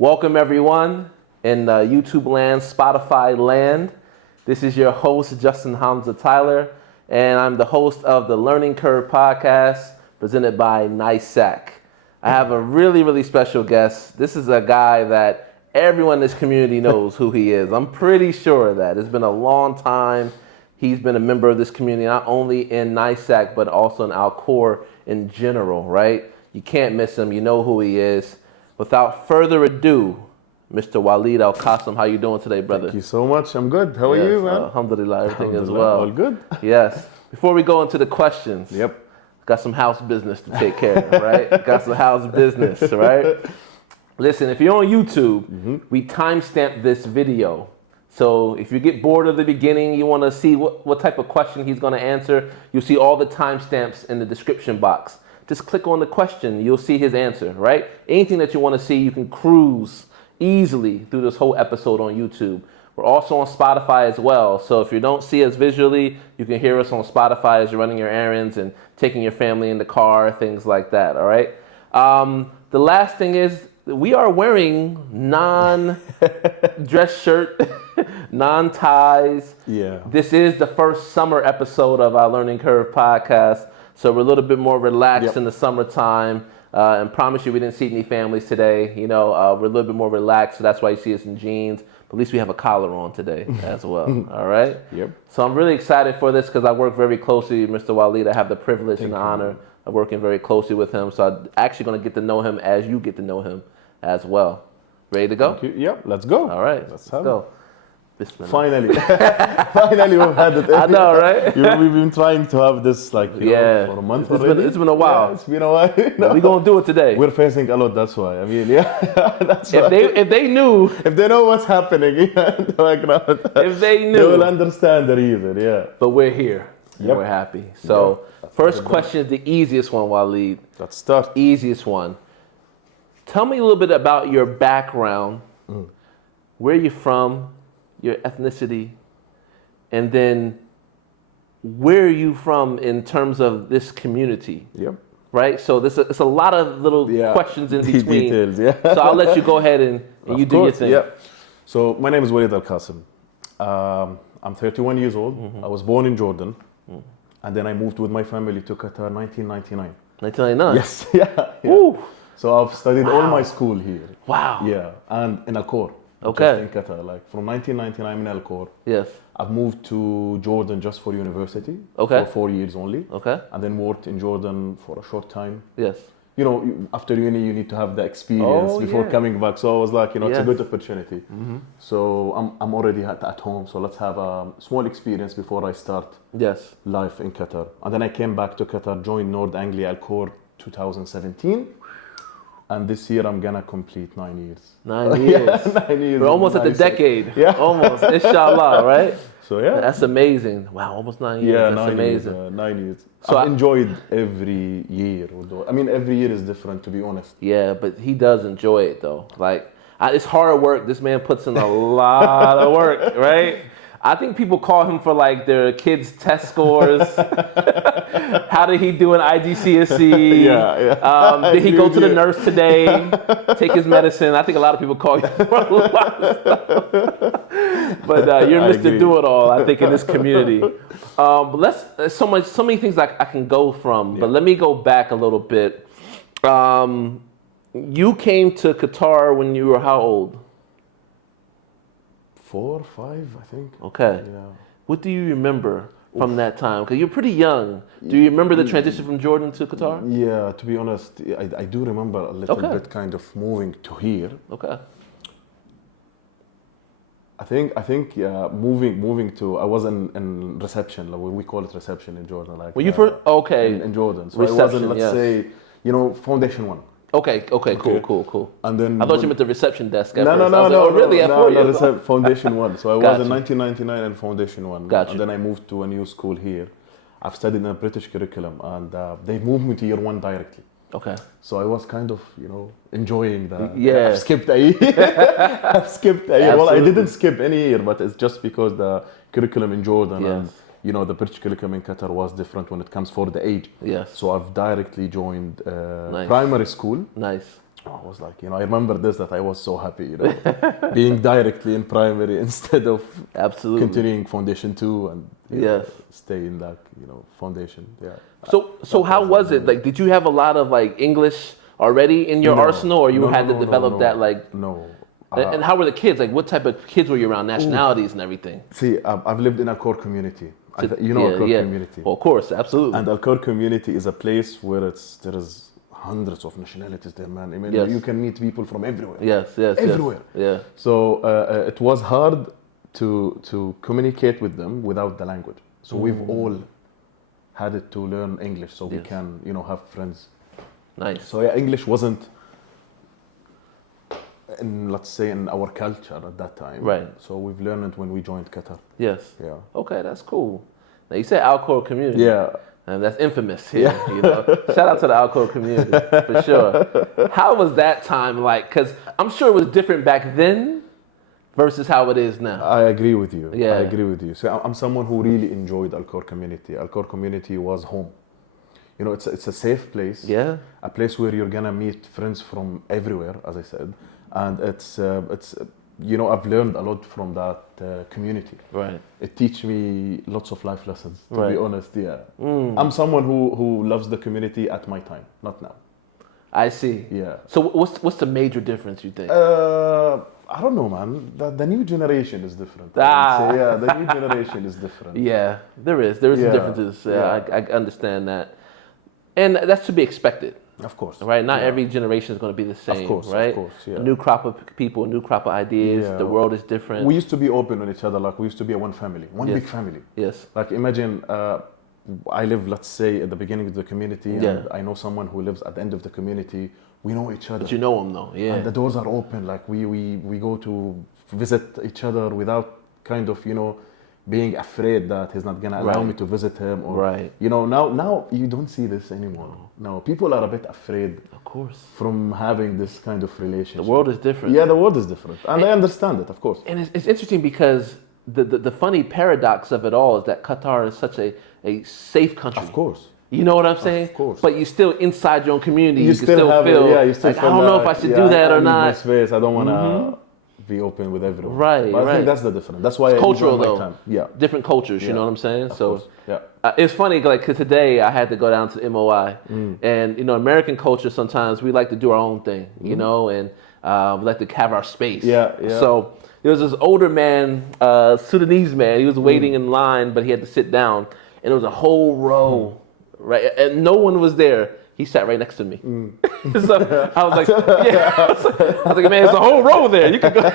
Welcome everyone in YouTube land, Spotify land. This is your host, Justin Hamza Tyler, and I'm the host of the Learning Curve podcast presented by NAISAK. I have a really, really special guest. This is a guy that everyone in this community knows who he is. I'm pretty sure of that. It's been a long time. He's been a member of this community, not only in NAISAK, but also in Al-Khor in general, right? You can't miss him. You know who he is. Without further ado, Mr. Waleed Al-Qassem, how you doing today, brother? Thank you so much. I'm good. How are you, man? Alhamdulillah, everything is Alhamdulillah. well. All good? Yes. Before we go into the questions, got some house business to take care of, right? Got some house business, right? Listen, if you're on YouTube, we timestamp this video. So if you get bored of the beginning, you want to see what type of question he's going to answer, you'll see all the timestamps in the description box. Just click on the question, you'll see his answer, right? Anything that you want to see, you can cruise easily through this whole episode on YouTube. We're also on Spotify as well. So if you don't see us visually, you can hear us on Spotify as you're running your errands and taking your family in the car, things like that, all right? The last thing is we are wearing non-dress shirt, non-ties. Yeah. This is the first summer episode of our Learning Curve podcast. So we're a little bit more relaxed in the summertime. And promise you we didn't see any families today. You know, we're a little bit more relaxed. So that's why you see us in jeans. But at least we have a collar on today as well. All right? Yep. So I'm really excited for this because I work very closely with Mr. Waleed. I have the privilege and the honor of working very closely with him. So I'm actually going to get to know him as you get to know him as well. Ready to go? Yep, let's go. All right, let's go. Finally. Finally, we've had it. I know, right? We've been trying to have this for a month already. It's been a while. Yeah, it's been a while. We're going to do it today. We're facing a lot, that's why. I mean, that's why. If they knew. If they know what's happening, if they knew. They will understand the reason, yeah. But we're here. Yep. We're happy. So, first question is the easiest one, Waleed. Let's start. Easiest one. Tell me a little bit about your background. Where you're from, your ethnicity, and then where are you from in terms of this community? Yep. Right? So it's a lot of little questions in between. Details, So I'll let you go ahead and you do your thing. Yeah. So my name is Waleed Al-Qassem. I'm 31 years old. I was born in Jordan. And then I moved with my family to Qatar 1999. 1999? Yes. Yeah. So I've studied all my school here. Wow. Yeah. And in Al-Khor. Okay. In Qatar, like from 1999 in Al-Khor. Yes. I've moved to Jordan just for university. Okay. For 4 years only. Okay. And then worked in Jordan for a short time. Yes. You know, after uni, you need to have the experience before coming back. So I was like, it's a good opportunity. So I'm already at home. So let's have a small experience before I start life in Qatar. And then I came back to Qatar, joined Nord Anglia Al-Khor 2017. And this year I'm gonna complete 9 years. 9 years. 9 years. We're almost at the decade. Yeah. Almost. Inshallah, right? So yeah. That's amazing. Wow, almost 9 years. Yeah, that's amazing. 9 years. So I've enjoyed every year. Although, I mean, every year is different, to be honest. Yeah, but he does enjoy it though. Like, it's hard work. This man puts in a lot of work, right? I think people call him for like their kids' test scores. How did he do in IGCSE? Did he go to the nurse today? Take his medicine? I think a lot of people call you for a lot of stuff. But you're Mr. Do-It-All, I think, in this community. But there's so many things I can go from. But let me go back a little bit. You came to Qatar when you were how old? 4, 5, I think. Okay. Yeah. What do you remember from that time? Because you're pretty young. Do you remember the transition from Jordan to Qatar? Yeah, to be honest, I do remember a little bit kind of moving to here. Okay. I think moving to, I was in reception, like we call it reception in Jordan. Like, Were you first? Okay. In Jordan. So reception, I was in, let's say, foundation 1. Okay, cool. And then I thought you meant the reception desk. No, really? No, foundation 1. So I was in 1999 in foundation 1. Gotcha. And then I moved to a new school here. I've studied in a British curriculum, and they moved me to year 1 directly. Okay. So I was kind of, enjoying that. Yeah. I've skipped a year. I've skipped a year. Well, I didn't skip any year, but it's just because the curriculum in Jordan and you know, the British curriculum in Qatar was different when it comes for the age. Yes. So I've directly joined primary school. Nice. I was like, I remember this, that I was so happy, being directly in primary instead of absolutely continuing foundation 2 and yes, stay in that, foundation. Yeah. So how was it? Like, did you have a lot of like English already in your arsenal, or you had to develop that like? No. And how were the kids? Like, what type of kids were you around? Nationalities and everything? See, I've lived in Al-Khor Community. Al-Khor Community. Well, of course, absolutely. And Al-Khor Community is a place where there is hundreds of nationalities there, man. I mean, you can meet people from everywhere. Yes, everywhere. Yeah. So it was hard to communicate with them without the language. So we've all had to learn English so we can, have friends. Nice. So yeah, English wasn't, let's say, in our culture at that time. Right. So we've learned it when we joined Qatar. Yes. Yeah. Okay, that's cool. Now you said Al-Khor Community. Yeah. And that's infamous here. Shout out to the Al-Khor Community for sure. How was that time like? Because I'm sure it was different back then versus how it is now. I agree with you. Yeah. I agree with you. So I'm someone who really enjoyed Al-Khor Community. Al-Khor Community was home. It's a safe place. Yeah. A place where you're gonna meet friends from everywhere, as I said, and it's I've learned a lot from that community. Right. It teach me lots of life lessons. To be honest, yeah. I'm someone who loves the community at my time, not now. I see. Yeah. So what's the major difference you think? I don't know, man. The new generation is different. Yeah, the new generation is different. Yeah, there is some differences. I understand that, and that's to be expected. Of course. Right? Not every generation is going to be the same, right? Of course, yeah. A new crop of people, a new crop of ideas. Yeah. The world is different. We used to be open on each other. Like, we used to be one family, one big family. Yes. Like, imagine I live, let's say, at the beginning of the community, and I know someone who lives at the end of the community. We know each other. But you know them, though, yeah. And the doors are open. Like, we go to visit each other without kind of, being afraid that he's not gonna allow me to visit him, or now you don't see this anymore. No, people are a bit afraid, of course, from having this kind of relationship. The world is different. Yeah, the world is different, and I understand it, of course. And it's interesting because the funny paradox of it all is that Qatar is such a safe country. Of course. You know what I'm saying? Of course. But you still inside your own community. You still feel like, I don't know if I should do that or not. Space. I don't want to be open with everyone. Right, but I think that's the difference. That's why it's cultural though. Time. Yeah. Different cultures, you know what I'm saying? Of course. Yeah. It's funny, like, cause today I had to go down to MOI, and American culture sometimes we like to do our own thing, and we like to have our space. Yeah. So there was this older man, Sudanese man. He was waiting in line, but he had to sit down, and there was a whole row, right, and no one was there. He sat right next to me. So I was like, I was like, man, it's a whole row there. You can go. You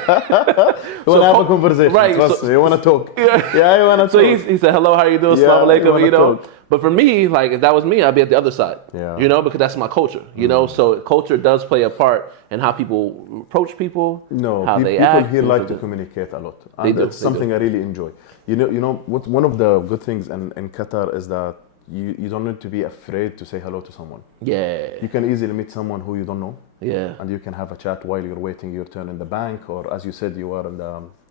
want to have a conversation. Right. You want to talk. You want to talk. So he said, hello, how are you doing? Assalamu alaikum, But for me, like, if that was me, I'd be at the other side, because that's my culture, So culture does play a part in how people approach people, how they act. People here like to communicate a lot. And that's something I really enjoy. What one of the good things in Qatar is that you don't need to be afraid to say hello to someone. Yeah. You can easily meet someone who you don't know. Yeah. And you can have a chat while you're waiting your turn in the bank, or as you said, you are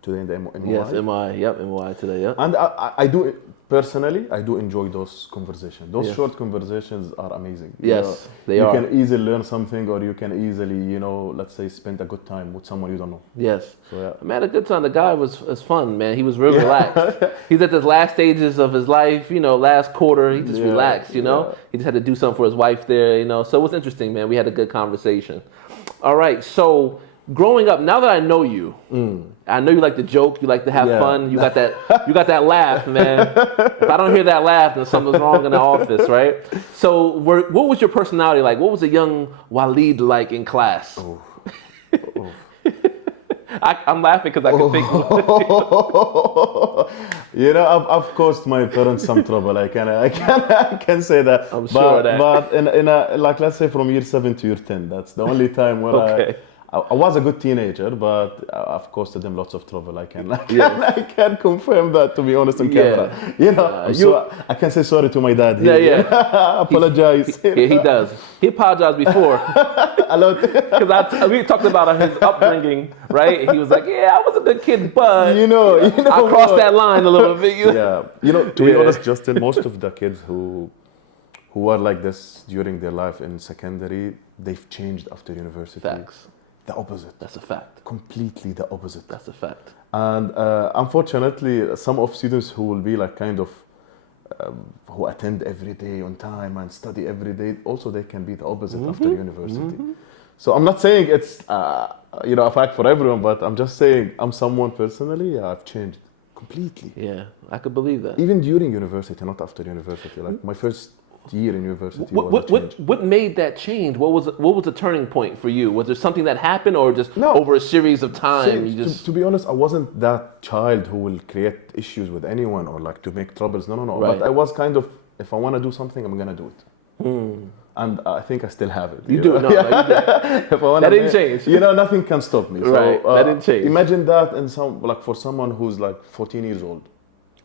today in the MOI. Yes, MOI. Yep, MOI today. Yep. And I do personally, I do enjoy those conversations. Those short conversations are amazing. Yes, they are. You can easily learn something, or you can easily, let's say, spend a good time with someone you don't know. Yes. So I had a good time. The guy was fun, man. He was real relaxed. He's at the last stages of his life, last quarter. He just relaxed, He just had to do something for his wife there, So it was interesting, man. We had a good conversation. All right, so growing up, now that I know you, I know you like to joke, you like to have fun, you got that laugh, man. If I don't hear that laugh, then something's wrong in the office, right? So what was your personality like? What was a young Waleed like in class? I'm laughing because I can think. I've caused my parents some trouble. I can say that. I'm sure that. But in let's say from year 7 to year 10, that's the only time where I was a good teenager, but I've caused them lots of trouble. I can confirm that, to be honest, on camera. I can say sorry to my dad here. Yeah. Apologize. He does. He apologized before. A lot. Because we talked about his upbringing, right? He was like, I was a good kid, but I crossed that line a little bit. To be honest, Justin, most of the kids who who are like this during their life in secondary, they've changed after university. Facts. The opposite. That's a fact. Completely the opposite. That's a fact. And unfortunately, some of students who will be like kind of who attend every day on time and study every day, also they can be the opposite after university. So I'm not saying it's a fact for everyone, but I'm just saying I'm someone personally, I've changed completely. Yeah, I could believe that. Even during university, not after university. Like my first year in university what made that change? What was the turning point for you? Was there something that happened, or just over a series of time? To be honest, I wasn't that child who will create issues with anyone or like to make troubles. No. Right. But I was kind of, if I want to do something, I'm gonna do it. And I think I still have it. You do? No, you do. That didn't change. Nothing can stop me. Right, So, that didn't change. Imagine that in for someone who's like 14 years old.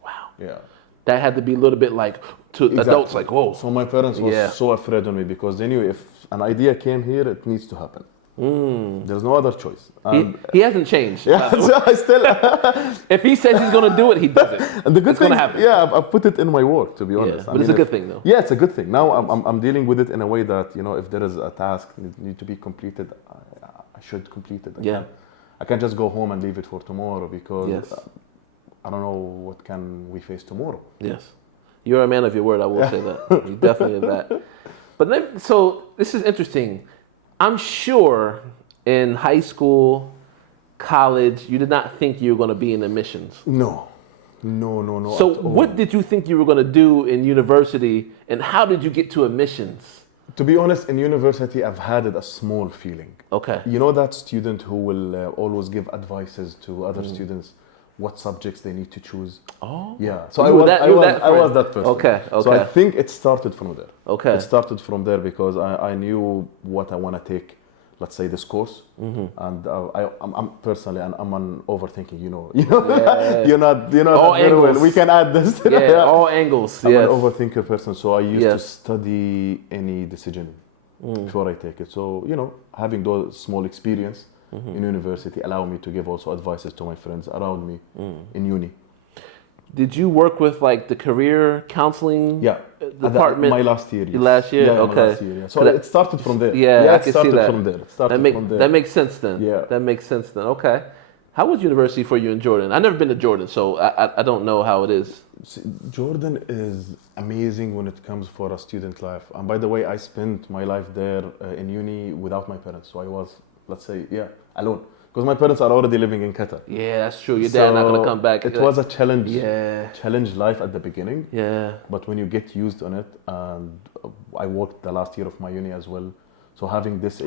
Wow. Yeah. That had to be a little bit like to adults, like, whoa. So my parents were so afraid of me because they knew if an idea came here, it needs to happen. There's no other choice. He hasn't changed. Yeah, so I still. If he says he's going to do it, he does it. And the good thing, happen. Yeah, I've put it in my work, to be honest. But it's a good thing, though. Yeah, it's a good thing. Now I'm dealing with it in a way that, if there is a task that need to be completed, I should complete it. I can't just go home and leave it for tomorrow because I don't know what can we face tomorrow. Yes. You're a man of your word, I will say that. You definitely are that. But so this is interesting. I'm sure in high school, college, you did not think you were going to be in admissions. No. So what did you think you were going to do in university, and how did you get to admissions? To be honest, in university, I've had a small feeling. Okay. You know that student who will always give advices to other students, what subjects they need to choose. Oh. Yeah. So I was that person. Okay. So I think it started from there. Okay. It started from there because I knew what I want to take, let's say this course. And I'm personally, and I'm an overthinking, Yeah. you're not all angles. We can add this. All angles. I'm an overthinker person, so I used to study any decision before I take it. So, having those small experience in university allow me to give also advices to my friends around me in uni. Did you work with like the career counseling department? My last year. Yes. Last year? Yeah, okay. my last year, yeah. So it started from there. Yeah, I it can started see that. from there. It started from there. That makes sense then. Yeah. That makes sense then. Okay. How was university for you in Jordan? I've never been to Jordan, so I don't know how it is. See, Jordan is amazing when it comes for a student life. And by the way, I spent my life there in uni without my parents. So I was, let's say, alone. Because my parents are already living in Qatar. Yeah, that's true. Your dad not going to come back. It was a challenge life at the beginning. Yeah. But when you get used on it, and I worked the last year of my uni as well. So having this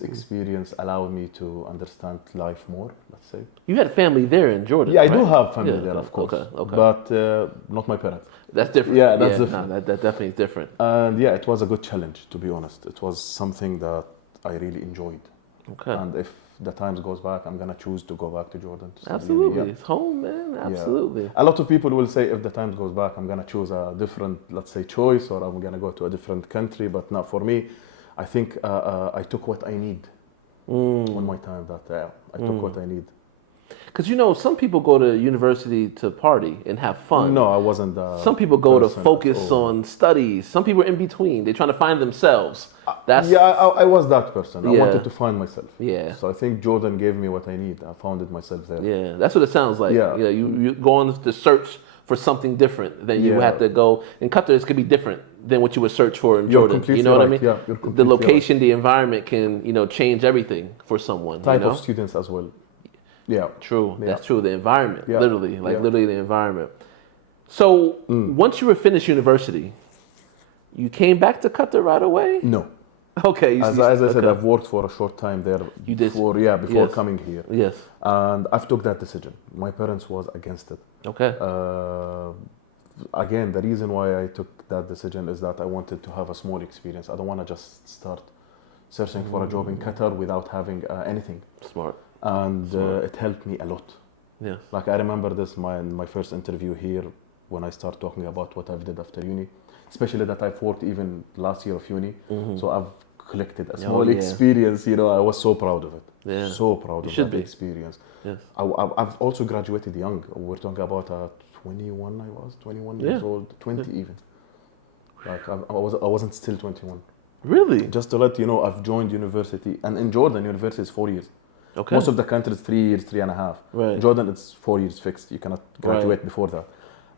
experience allowed me to understand life more, let's say. You had family there in Jordan, Yeah, right? I do have family there, of course. Okay. But not my parents. That's different. Yeah, that's different. No, that definitely is different. And it was a good challenge, to be honest. It was something that I really enjoyed. Okay. And if the times goes back, I'm going to choose to go back to Jordan. Absolutely. It's home, man. Absolutely. Yeah. A lot of people will say if the times goes back, I'm going to choose a different, let's say, choice, or I'm going to go to a different country. But not for me. I think I took what I need on my time that I took what I need. Because, some people go to university to party and have fun. No, I wasn't. Some people go to focus on studies. Some people are in between. They're trying to find themselves. I was that person. I wanted to find myself. Yeah. So I think Jordan gave me what I need. I found it myself there. Yeah, that's what it sounds like. Yeah. You go on to search for something different than you had to go. In Qatar, it could be different than what you would search for in Jordan. You know what I mean? Yeah, the location, the environment can, change everything for someone. Type of students as well. Yeah. True. Yeah. That's true. The environment, literally, literally the environment. So once you were finished university, you came back to Qatar right away? No. Okay. As I said, I've worked for a short time there. You did? Before coming here. Yes. And I've took that decision. My parents was against it. Okay. Again, the reason why I took that decision is that I wanted to have a small experience. I don't want to just start searching for a job in Qatar without having anything. Smart. And it helped me a lot. Yes. Like I remember this, my first interview here, when I start talking about what I've did after uni, especially that I've worked even last year of uni. So I've collected a small experience, I was so proud of it. Yeah. So proud of that experience. Yes. I've also graduated young. We're talking about 21 years old, 20 even. Like I wasn't still 21. Really? Just to let you know, I've joined university, and in Jordan, university is 4 years. Okay. Most of the countries 3 years, 3.5. Right. In Jordan, it's 4 years fixed. You cannot graduate before that.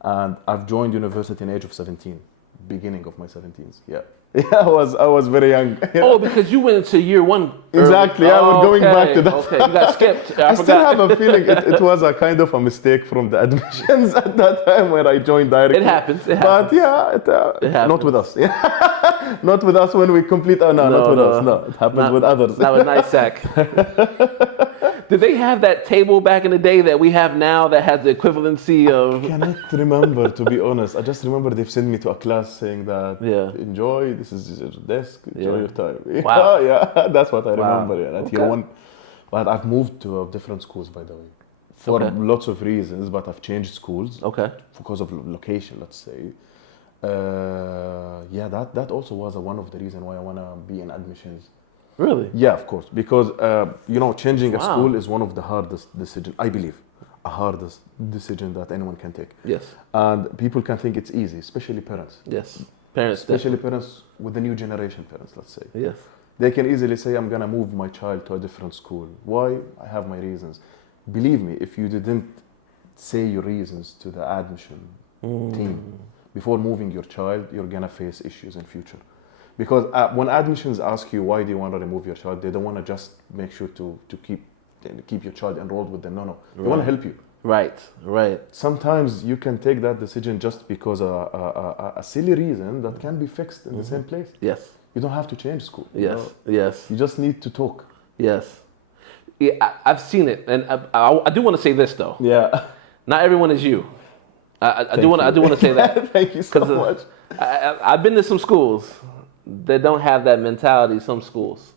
And I've joined university in the age of 17, beginning of my 17s. Yeah. Yeah, I was very young. Oh, because you went into year one. Exactly. Yeah, we're going back to that. Okay, you got skipped. I still have a feeling it was a kind of a mistake from the admissions at that time when I joined directly. It happens. But yeah, it happens. Not with us. Yeah. Not with us when we complete. Not with us. No, it happens with others. Not with NAISAK. Did they have that table back in the day that we have now that has the equivalency of? I cannot remember, to be honest. I just remember they've sent me to a class saying that enjoy, this is your desk, enjoy your time. Wow. Yeah, that's what I remember. Yeah, at year one. But I've moved to different schools, by the way, for lots of reasons. But I've changed schools. Okay. Because of location, let's say. Yeah, that also was one of the reasons why I want to be in admissions. Really? Yeah, of course. Because, changing a school is one of the hardest decisions, I believe, a hardest decision that anyone can take. Yes. And people can think it's easy, especially parents. Yes. Parents. Especially parents with the new generation parents, let's say. Yes. They can easily say, I'm going to move my child to a different school. Why? I have my reasons. Believe me, if you didn't say your reasons to the admission team before moving your child, you're going to face issues in future. Because when admissions ask you why do you want to remove your child, they don't want to just make sure to keep your child enrolled with them. No. They want to help you. Right. Sometimes you can take that decision just because a silly reason that can be fixed in the same place. Yes. You don't have to change school. Yes. Yes. You just need to talk. Yes. Yeah, I've seen it, and I do want to say this though. Yeah. Not everyone is you. I do want to say that. Thank you so much. I've been to some schools that don't have that mentality. Some schools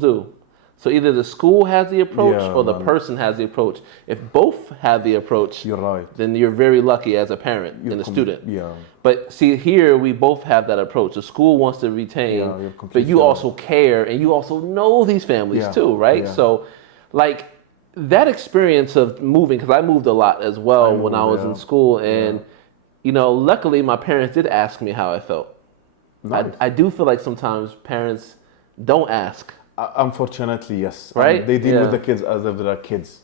do. So either the school has the approach or the person has the approach. If both have the approach, you're right. Then you're very lucky as a parent and a student. Yeah. But see, here we both have that approach. The school wants to retain, but you also care and you also know these families too, right? Yeah. So, like that experience of moving, because I moved a lot as well when I was in school, and luckily my parents did ask me how I felt. Nice. I do feel like sometimes parents don't ask. Unfortunately, yes. Right? They deal with the kids as if they're kids.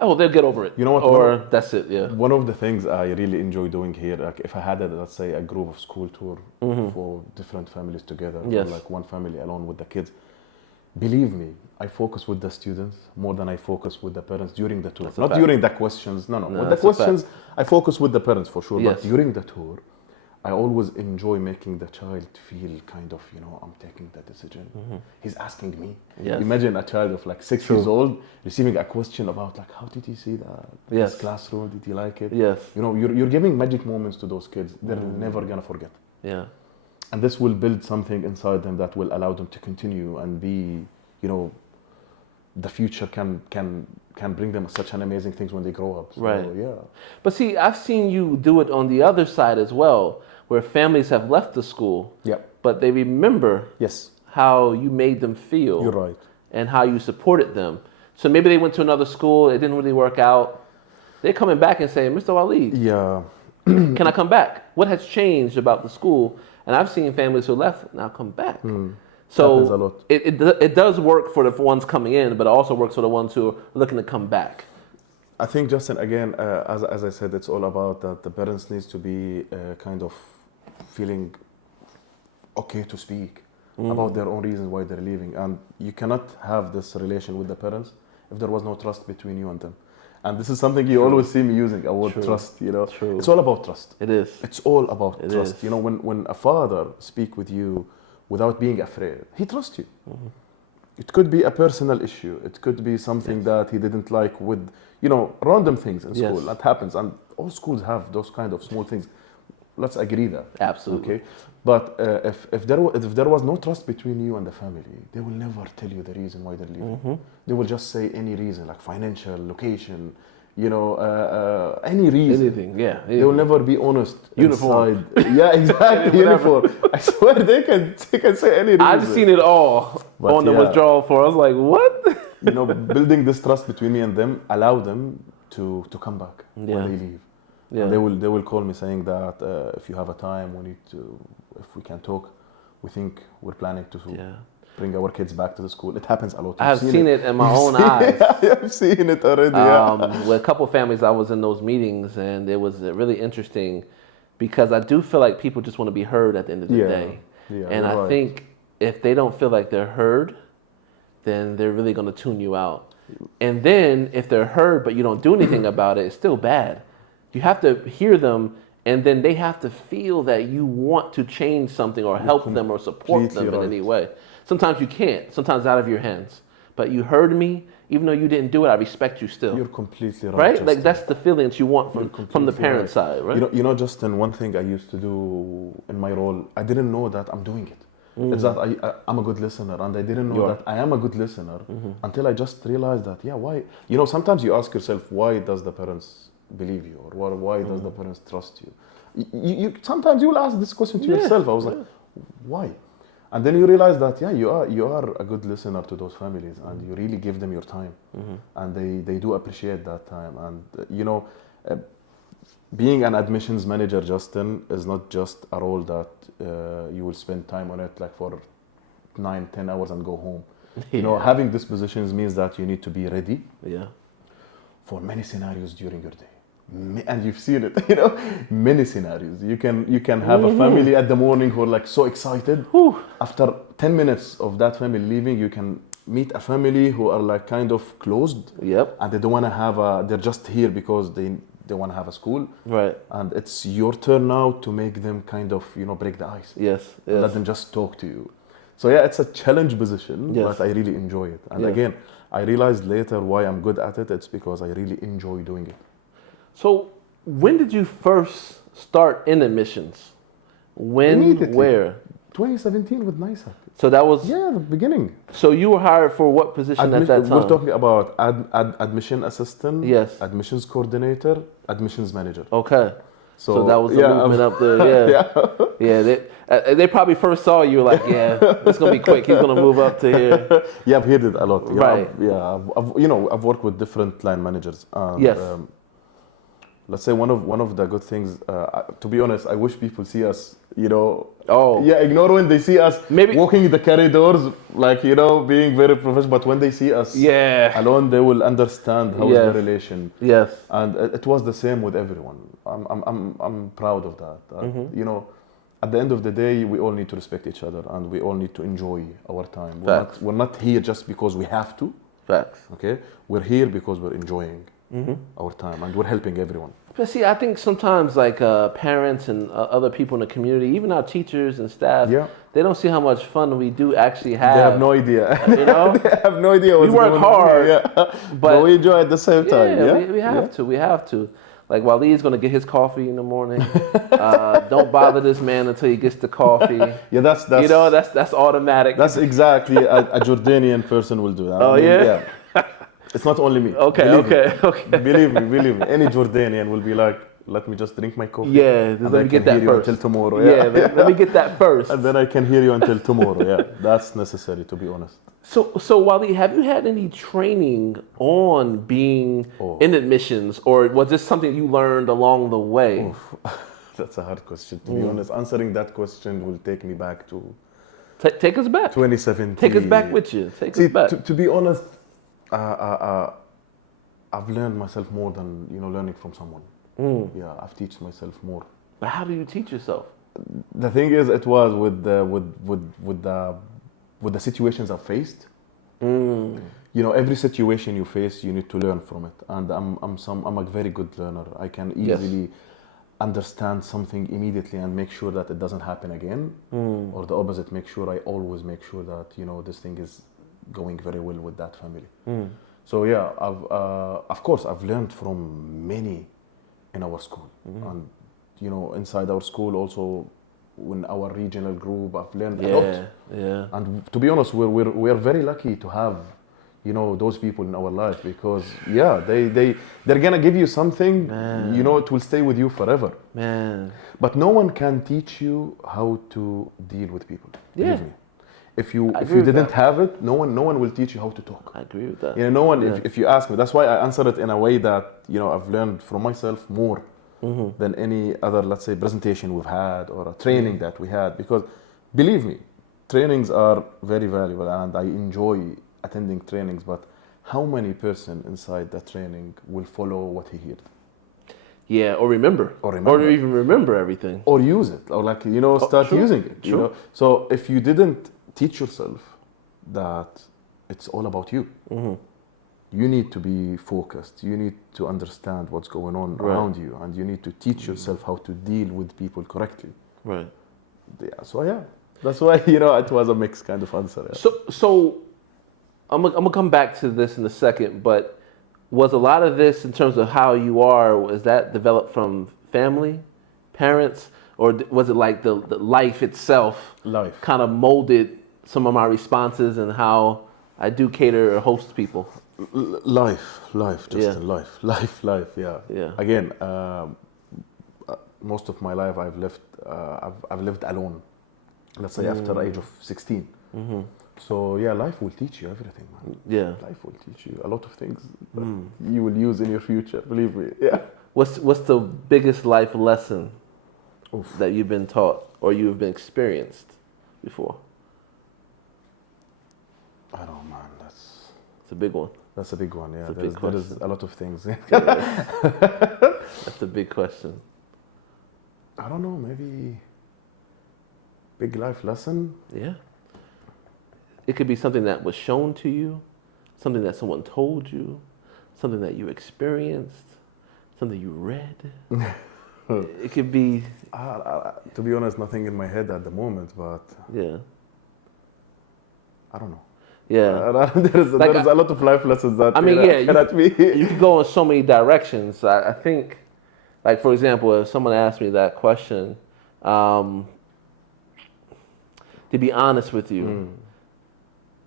Oh, they'll get over it. You know what? Or that's it, yeah. One of the things I really enjoy doing here, like if I had, let's say, a group of school tour for different families together, or like one family alone with the kids, believe me, I focus with the students more than I focus with the parents during the tour. Not during the questions, no. With the questions, I focus with the parents for sure, but during the tour, I always enjoy making the child feel kind of, I'm taking the decision. He's asking me. Yes. Imagine a child of like 6 years old receiving a question about like, how did you see that? This classroom, did you like it? Yes. You're giving magic moments to those kids. They're never gonna forget. Yeah. And this will build something inside them that will allow them to continue and be, the future can bring them such an amazing things when they grow up. So, right. Yeah. But see, I've seen you do it on the other side as well, where families have left the school, but they remember how you made them feel. You're right. And how you supported them. So maybe they went to another school, it didn't really work out. They're coming back and saying, Mr. Waleed, can I come back? What has changed about the school? And I've seen families who left now come back. So it does work for the ones coming in, but it also works for the ones who are looking to come back. I think, Justin, again, as I said, it's all about that the parents needs to be kind of feeling okay to speak about their own reasons why they're leaving. And you cannot have this relation with the parents if there was no trust between you and them. And this is something you always see me using, a word trust, True. It's all about trust. It is. It's all about trust. Is. When a father speaks with you without being afraid, he trusts you. It could be a personal issue. It could be something that he didn't like with, random things in school. That happens. And all schools have those kind of small things. Let's agree that. Absolutely. Okay. But if there was no trust between you and the family, they will never tell you the reason why they're leaving. They will just say any reason, like financial, location, any reason. Anything, They will never be honest. Uniform. Inside. Yeah, exactly. Uniform. I swear they can say any reason. I've seen it all on the withdrawal form. I was like, what? Building this trust between me and them allow them to come back when they leave. And they will call me saying that if you have a time, if we can talk, we think we're planning to bring our kids back to the school. It happens a lot. I've seen it in my own eyes. I've seen it already. With a couple of families, I was in those meetings, and it was really interesting because I do feel like people just want to be heard at the end of the day. Yeah, and I think if they don't feel like they're heard, then they're really going to tune you out. And then if they're heard but you don't do anything about it, it's still bad. You have to hear them, and then they have to feel that you want to change something or help them or support them in any way. Sometimes you can't. Sometimes it's out of your hands. But you heard me, even though you didn't do it, I respect you still. You're completely right. Right? Justin. Like that's the feeling that you want from the parent side, right? You know, Justin, one thing I used to do in my role, I didn't know that I'm doing it. It's that I'm a good listener, and I didn't know that I am a good listener until I just realized that, why? You know, sometimes you ask yourself, why does the parents believe you, or why does the parents trust you? Sometimes you will ask this question to yourself. I was like, why? And then you realize that, you are a good listener to those families, and you really give them your time, and they do appreciate that time. And being an admissions manager, Justin, is not just a role that you will spend time on it like for 9-10 hours and go home. You know, having these positions means that you need to be ready for many scenarios during your day. And you've seen it, you know, many scenarios. You can have a family at the morning who are like so excited. After 10 minutes of that family leaving, you can meet a family who are like kind of closed. And they don't want to have they're just here because they want to have a school. Right. And it's your turn now to make them kind of, break the ice. Let them just talk to you. So it's a challenge position, but I really enjoy it. And again, I realized later why I'm good at it. It's because I really enjoy doing it. So when did you first start in admissions? When, where? 2017 with NAISAK. So that was... the beginning. So you were hired for what position at that time? We're talking about admission assistant, admissions coordinator, admissions manager. Okay. So that was the movement up there, They probably first saw you like, it's going to be quick. He's going to move up to here. I've heard it a lot. Right. I've worked with different line managers. Let's say one of the good things, to be honest, I wish people see us, ignore when they see us walking the corridors, like, being very professional, but when they see us alone, they will understand how is the relation. And it was the same with everyone. I'm proud of that. At the end of the day, we all need to respect each other, and we all need to enjoy our time. We're not here just because we have to. Okay? We're here because we're enjoying our time, and we're helping everyone. But see, I think sometimes like parents and other people in the community, even our teachers and staff, they don't see how much fun we do actually have. They have no idea. They have no idea what's going on. We work hard, but we enjoy at the same time. We have to. We have to. Like Waleed's going to get his coffee in the morning. Don't bother this man until he gets the coffee. That's automatic. That's exactly a Jordanian person will do that. It's not only me. Okay. Believe me. Any Jordanian will be like, let me just drink my coffee. Let me get that first. Until tomorrow. Let me get that first. And then I can hear you until tomorrow. That's necessary, to be honest. So Waleed, have you had any training on being in admissions, or was this something you learned along the way? That's a hard question, to be honest. Answering that question will take me back to... Take us back. 2017. Take us back with you. Take us back. To be honest, I've learned myself more than learning from someone. I've taught myself more. But how do you teach yourself? The thing is, it was with the situations I've faced. Every situation you face, you need to learn from it. And I'm a very good learner. I can easily understand something immediately and make sure that it doesn't happen again, or the opposite. I always make sure that this thing is going very well with that family. So of course I've learned from many in our school, and inside our school also, in our regional group, I've learned a lot. And to be honest, we're very lucky to have those people in our life, because they're gonna give you something, it will stay with you forever. But no one can teach you how to deal with people. Believe me. If you didn't have it, no one will teach you how to talk. I agree with that. No one. If you ask me, that's why I answer it in a way that I've learned from myself more than any other, let's say, presentation we've had or a training that we had. Because believe me, trainings are very valuable and I enjoy attending trainings, but how many person inside that training will follow what he heard? Yeah, or remember. Or even remember everything. Or use it, or like, start using it. Sure. You know? So if you didn't teach yourself that it's all about you, you need to be focused. You need to understand what's going on around you, and you need to teach yourself how to deal with people correctly. Right. Yeah. So that's why it was a mixed kind of answer. Yeah. So I'm gonna come back to this in a second, but was a lot of this in terms of how you are, was that developed from family, parents, or was it like the life itself? Life kind of molded some of my responses and how I do cater or host people. Life, Justin, life. Yeah. Again, most of my life I've lived alone. Let's say after the age of 16. So life will teach you everything, man. Yeah, life will teach you a lot of things that you will use in your future. Believe me. Yeah. What's the biggest life lesson that you've been taught or you've been experienced before? I don't know, man. It's a big one. That's a big one. Yeah, there is a lot of things. That's a big question. I don't know. Maybe big life lesson. Yeah. It could be something that was shown to you, something that someone told you, something that you experienced, something you read. It could be... to be honest, nothing in my head at the moment, but... Yeah. I don't know. Yeah. There's a lot of life lessons that cannot be... You could go in so many directions. I think, like, for example, if someone asked me that question, to be honest with you,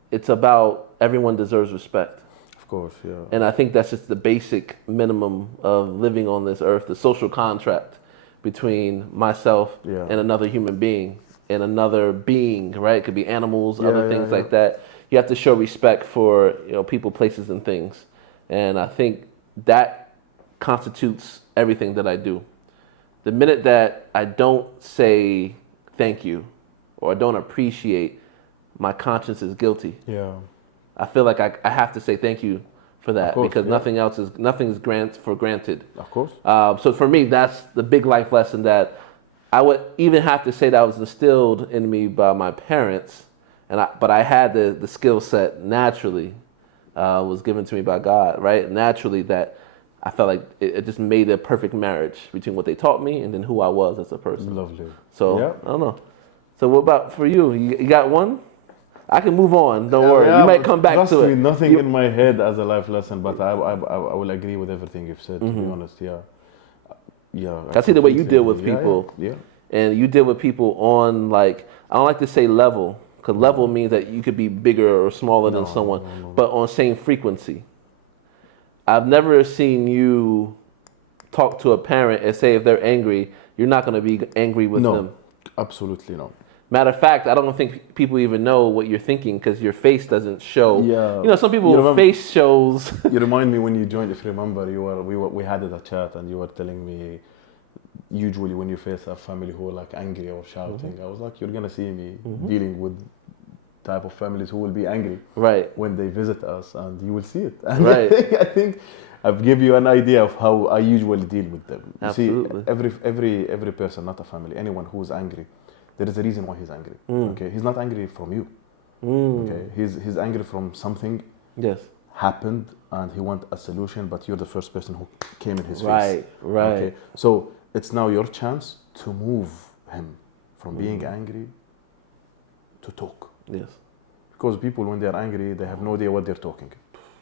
it's about everyone deserves respect. Of course, yeah. And I think that's just the basic minimum of living on this earth, the social contract between myself and another human being and another being, right? It could be animals, other things like that. You have to show respect for people, places, and things. And I think that constitutes everything that I do. The minute that I don't say thank you or I don't appreciate, my conscience is guilty. Yeah. I feel like I have to say thank you for that because nothing's for granted. Of course. So for me, that's the big life lesson that I would even have to say that was instilled in me by my parents, but I had the skill set naturally, was given to me by God, right? Naturally, that I felt like it just made a perfect marriage between what they taught me and then who I was as a person. Lovely. So I don't know. So what about for you? You got one? I can move on. Don't worry. You might come back to it. Nothing in my head as a life lesson, but I will agree with everything you've said. To be honest, yeah. I see the way you deal with people. Yeah. And you deal with people on I don't like to say level, because level means that you could be bigger or smaller than someone, but on same frequency. I've never seen you talk to a parent and say if they're angry, you're not going to be angry with them. No, absolutely not. Matter of fact, I don't think people even know what you're thinking because your face doesn't show. Yeah. Some people face shows. You remind me when you joined. If you remember, we had a chat and you were telling me, usually when you face a family who are angry or shouting, I was like, you're gonna see me dealing with type of families who will be angry when they visit us, and you will see it. And I think I've given you an idea of how I usually deal with them. Absolutely. See, every person, not a family, anyone who is angry, there is a reason why he's angry. Okay, he's not angry from you. Okay, he's angry from something happened, and he wants a solution, but you're the first person who came in his face. Right. Okay, so it's now your chance to move him from being angry to talk. Yes. Because people, when they're angry, they have no idea what they're talking.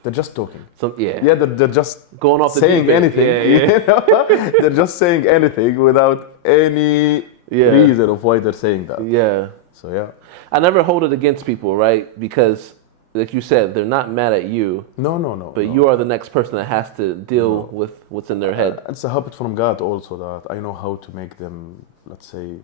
They're just talking. They're just going off saying anything. They're just saying anything without any reason of why they're saying that. Yeah. So I never hold it against people, right? Because, like you said, they're not mad at you. No. But you are the next person that has to deal with what's in their head. It's a habit from God also that I know how to make them, let's say,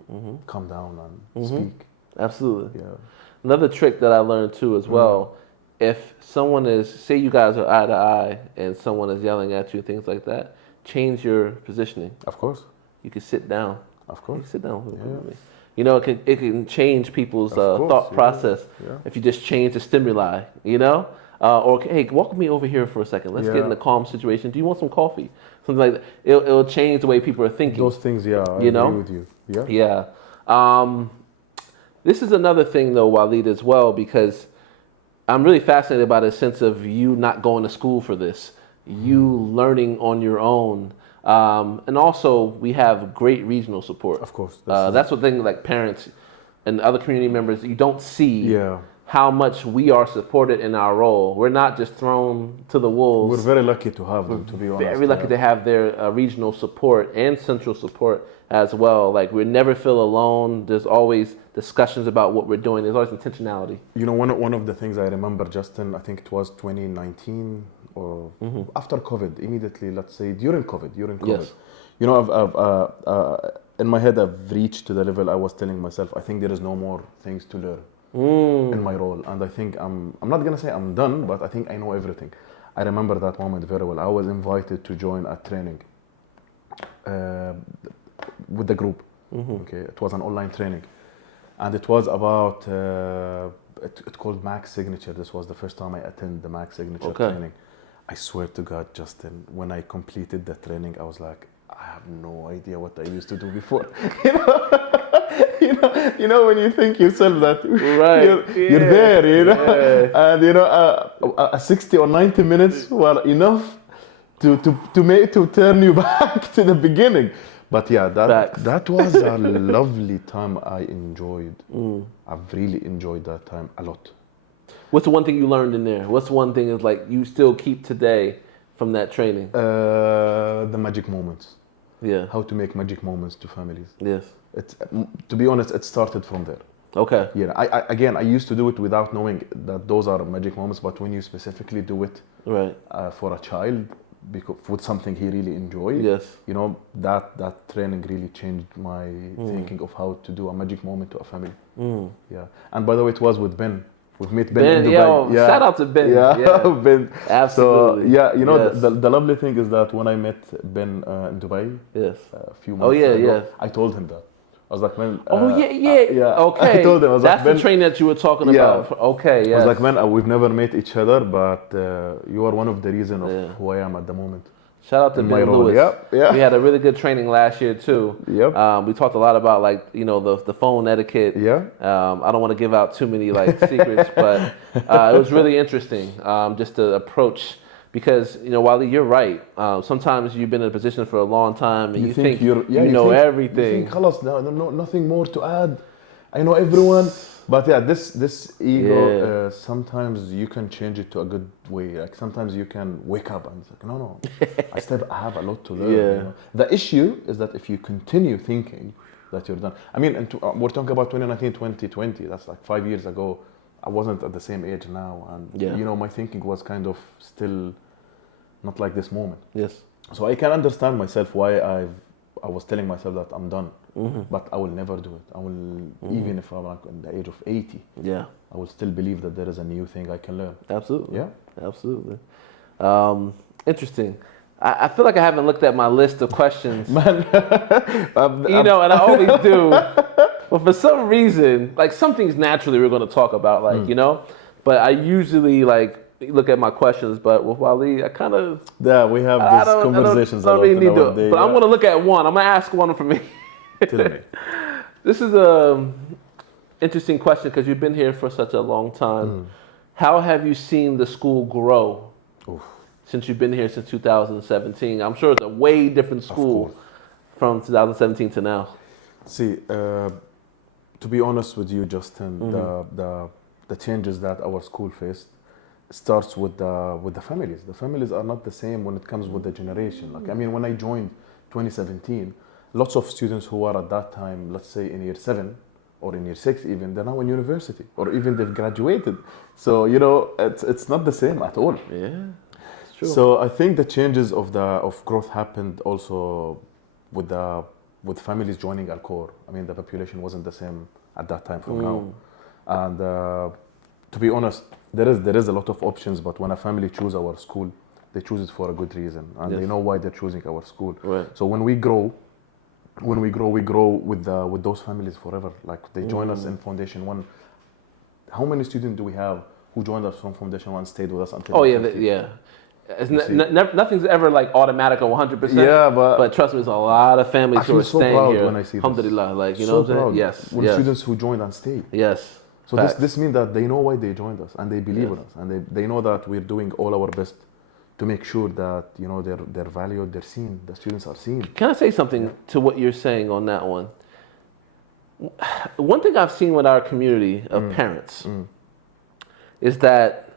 calm down and speak. Absolutely. Yeah. Another trick that I learned too as well, if someone is, say you guys are eye to eye and someone is yelling at you, things like that, change your positioning. Of course. You can sit down. Of course. You can sit down. Yeah. You know, it can change people's thought process if you just change the stimuli, you know? Or, hey, walk me over here for a second. Let's get in a calm situation. Do you want some coffee? Something like that. It'll change the way people are thinking. Those things, I agree with you. Yeah. Yeah. This is another thing, though, Waleed, as well, because I'm really fascinated by the sense of you not going to school for this, you learning on your own. And also, we have great regional support. Of course. That's what thing like parents and other community members, you don't see how much we are supported in our role. We're not just thrown to the wolves. We're very lucky to have them, to be honest. Very lucky to have their regional support and central support as well. Like, we never feel alone. There's always discussions about what we're doing. There's always intentionality. You know, one of the things I remember, Justin, I think it was 2019 or after COVID, immediately, let's say during COVID. Yes. You know, I've in my head, I've reached to the level I was telling myself, I think there is no more things to learn in my role. And I think I'm not going to say I'm done, but I think I know everything. I remember that moment very well. I was invited to join a training with the group. Okay, it was an online training. And it was about, it called Max Signature. This was the first time I attended the Max Signature training. I swear to God, Justin, when I completed the training, I was like, I have no idea what I used to do before. you know, when you think yourself that you're there, you know, and you know, 60 or 90 minutes were enough to turn you back to the beginning. But yeah, that was a lovely time. I enjoyed. I've really enjoyed that time a lot. What's the one thing you learned in there? What's one thing is like you still keep today from that training? The magic moments. Yeah. How to make magic moments to families. Yes. To be honest, it started from there. Okay. Yeah. I used to do it without knowing that those are magic moments. But when you specifically do it for a child, because with something he really enjoyed, you know, that training really changed my thinking of how to do a magic moment to a family. Yeah. And by the way, it was with Ben. We've met Ben in Dubai. Shout out to Ben. Ben. Absolutely. So you know, the lovely thing is that when I met Ben in Dubai, a few months ago, I told him that. I was like, man. Okay. I told him, I was that's like, the train that you were talking about. Okay. Yeah. I was like, man, we've never met each other, but you are one of the reasons of who I am at the moment. Shout out to Ben Lewis. We had a really good training last year too. We talked a lot about, like, you know, the phone etiquette. I don't want to give out too many like secrets, but it was really interesting just to approach, because, you know, Waleed, you're right. Sometimes you've been in a position for a long time and you think you know everything. You think, "Khalas, no, nothing more to add. I know everyone." But yeah, this ego, sometimes you can change it to a good way. Like sometimes you can wake up and it's like, no, I have a lot to learn. You know? The issue is that if you continue thinking that you're done. I mean, we're talking about 2019, 2020. That's like 5 years ago. I wasn't at the same age now. And, you know, my thinking was kind of still not like this moment. Yes. So I can understand myself why I was telling myself that I'm done. But I will never do it. I will, even if I'm like at the age of 80, I will still believe that there is a new thing I can learn. Absolutely. Yeah. Absolutely. Interesting. I feel like I haven't looked at my list of questions. Man. You know, and I always do. But for some reason, like, some things naturally we're going to talk about, like, you know, but I usually like look at my questions, but with Waleed, I kind of... Yeah, we have these conversations a lot in our day. But I'm going to look at one. I'm going to ask one for me. Tell me. This is a interesting question because you've been here for such a long time. How have you seen the school grow since you've been here since 2017? I'm sure it's a way different school from 2017 to now. See, to be honest with you, Justin, the changes that our school faced starts with the families. The families are not the same when it comes with the generation. Like, I mean, when I joined 2017, lots of students who are at that time, let's say in year 7 or in year 6 even, they're now in university or even they've graduated. So, you know, it's not the same at all. Yeah, it's true. So I think the changes of growth happened also with families joining Al-Khor. I mean, the population wasn't the same at that time from now. And to be honest, there is a lot of options, but when a family choose our school, they choose it for a good reason, and they know why they're choosing our school. Right. So when we grow, we grow with those families forever. Like they join us in Foundation 1. How many students do we have who joined us from Foundation 1, stayed with us until? Oh yeah. Nothing's ever like automatic or 100%. Yeah, but trust me, there's a lot of families who are so staying here. When I see Alhamdulillah, like you so know what I'm saying? Proud. Yes. When students who joined and stayed. Yes. So this means that they know why they joined us, and they believe in us, and they know that we're doing all our best to make sure that they're valued, they're seen, the students are seen. Can I say something to what you're saying on that one? One thing I've seen with our community of parents is that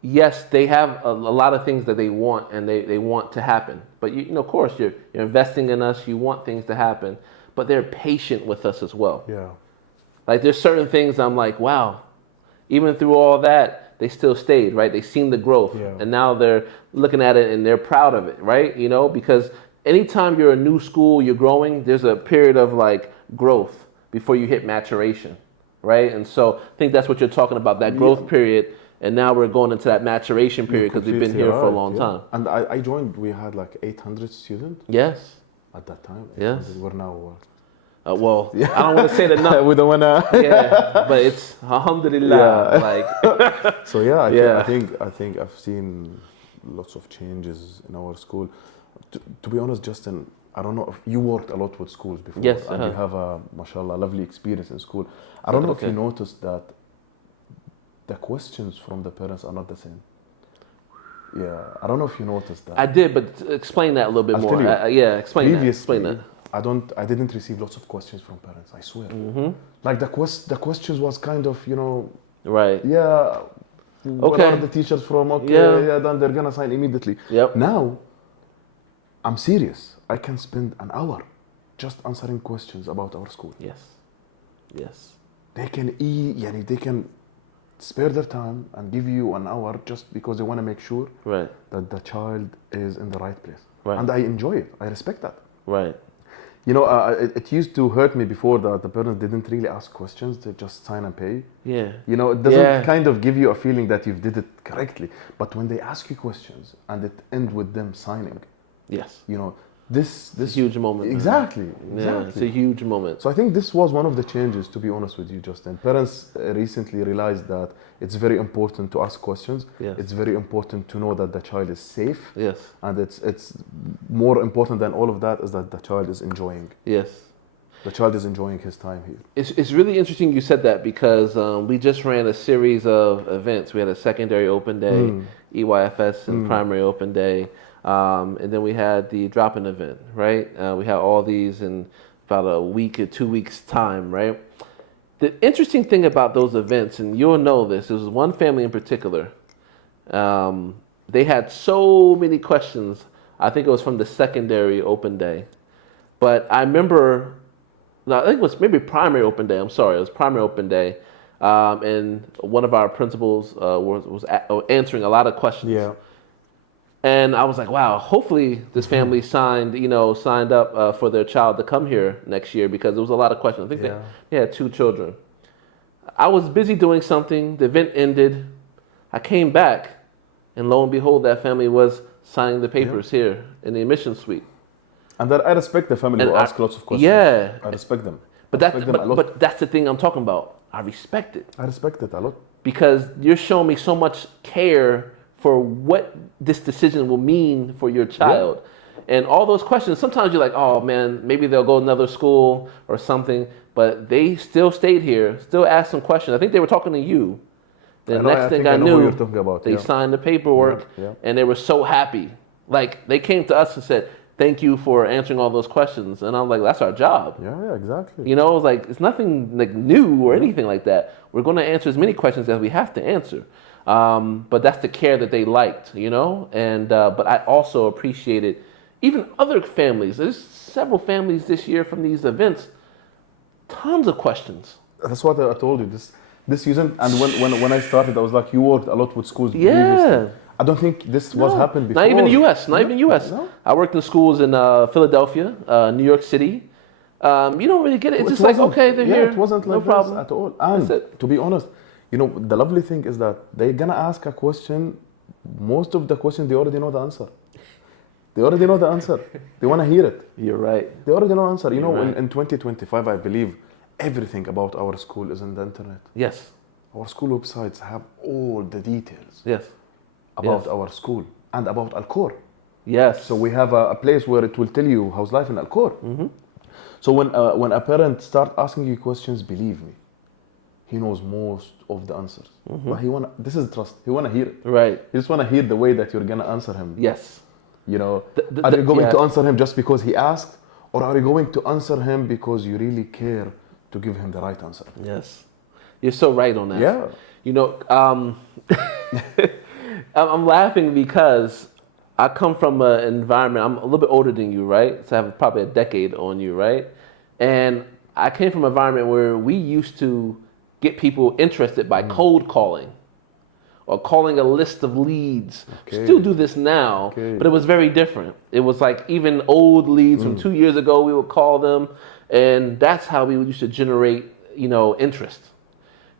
yes, they have a lot of things that they want and they want to happen. But of course, you're investing in us. You want things to happen, but they're patient with us as well. Yeah. Like there's certain things I'm like, wow, even through all that, they still stayed, right? They seen the growth, and now they're looking at it and they're proud of it, right? Because anytime you're a new school, you're growing. There's a period of like growth before you hit maturation, right? And so I think that's what you're talking about, that growth period. And now we're going into that maturation period because we've been here for a long time. And I joined, we had like 800 students. Yes. At that time. Yes. We're now... I don't want to say the number. We don't want to... Yeah, but it's alhamdulillah. Like. So I think I've seen lots of changes in our school. To be honest, Justin, I don't know if you worked a lot with schools before. Yes. And you have a, mashallah, lovely experience in school. I don't know if you noticed that the questions from the parents are not the same. Yeah, I don't know if you noticed that. I did, but explain that a little bit I'll more. tell you. Explain that. I didn't receive lots of questions from parents, I swear. Like the questions was kind of, right. Yeah, where are the teachers from? Okay, then they're gonna sign immediately. Yep. Now, I'm serious. I can spend an hour just answering questions about our school. Yes. They can spare their time and give you an hour just because they want to make sure that the child is in the right place. Right. And I enjoy it. I respect that. Right. It used to hurt me before that the parents didn't really ask questions. They just sign and pay. Yeah. It doesn't kind of give you a feeling that you've did it correctly. But when they ask you questions and it ends with them signing. Yes. This huge moment. Exactly. Yeah, it's a huge moment. So I think this was one of the changes, to be honest with you, Justin. Parents recently realized that it's very important to ask questions. Yes. It's very important to know that the child is safe. Yes. And it's more important than all of that is that the child is enjoying. Yes. The child is enjoying his time here. It's really interesting you said that because we just ran a series of events. We had a secondary open day, EYFS, and primary open day. And then we had the drop-in event, right? We had all these in about a week or 2 weeks' time, right? The interesting thing about those events, and you'll know this, there was one family in particular. They had so many questions. I think it was from the secondary open day. But I remember, I think it was maybe primary open day. I'm sorry, it was primary open day. And one of our principals was answering a lot of questions. Yeah. And I was like, wow, hopefully this family signed up for their child to come here next year because there was a lot of questions. I think they had 2 children. I was busy doing something. The event ended. I came back, and lo and behold, that family was signing the papers here in the admission suite. And I respect the family who ask lots of questions. Yeah. I respect them. But that's the thing I'm talking about. I respect it. I respect it a lot. Because you're showing me so much care for what this decision will mean for your child. Yeah. And all those questions, sometimes you're like, oh man, maybe they'll go to another school or something, but they still stayed here, still asked some questions. I think they were talking to you. The next thing I knew, they signed the paperwork and they were so happy. Like they came to us and said, thank you for answering all those questions. And I'm like, that's our job. Yeah, exactly. It's like, it's nothing like new or anything like that. We're going to answer as many questions as we have to answer. But that's the care that they liked, and but I also appreciated even other families. There's several families this year from these events, tons of questions. That's what I told you. This season, and when I started, I was like, you worked a lot with schools previously. I don't think this was happened before. Not even the U.S. No? I worked in schools in Philadelphia, New York City. You don't really get it. It's just like, okay, they're here. It wasn't like no problem at all. And to be honest, the lovely thing is that they're gonna ask a question most of the questions, they already know the answer. They already know the answer. They want to hear it. You're right. They already know the answer. You know, right. in 2025, I believe everything about our school is on the internet. Yes. Our school websites have all the details. Yes. About our school and about Al-Khor. Yes. So we have a place where it will tell you how's life in Al-Khor. Mm-hmm. So when a parent start asking you questions, believe me, he knows most of the answers. Mm-hmm. But this is trust. He wanna hear it. Right. He just wanna hear the way that you're gonna answer him. Yes. You know, are you going to answer him just because he asked, or are you going to answer him because you really care to give him the right answer? Yes. You're so right on that. Yeah. You know, I'm laughing because I come from an environment, I'm a little bit older than you, right? So I have probably a decade on you, right? And I came from an environment where we used to get people interested by cold calling or calling a list of leads. Okay. Still do this now, but it was very different. It was like even old leads from 2 years ago, we would call them, and that's how we used to generate, you know, interest.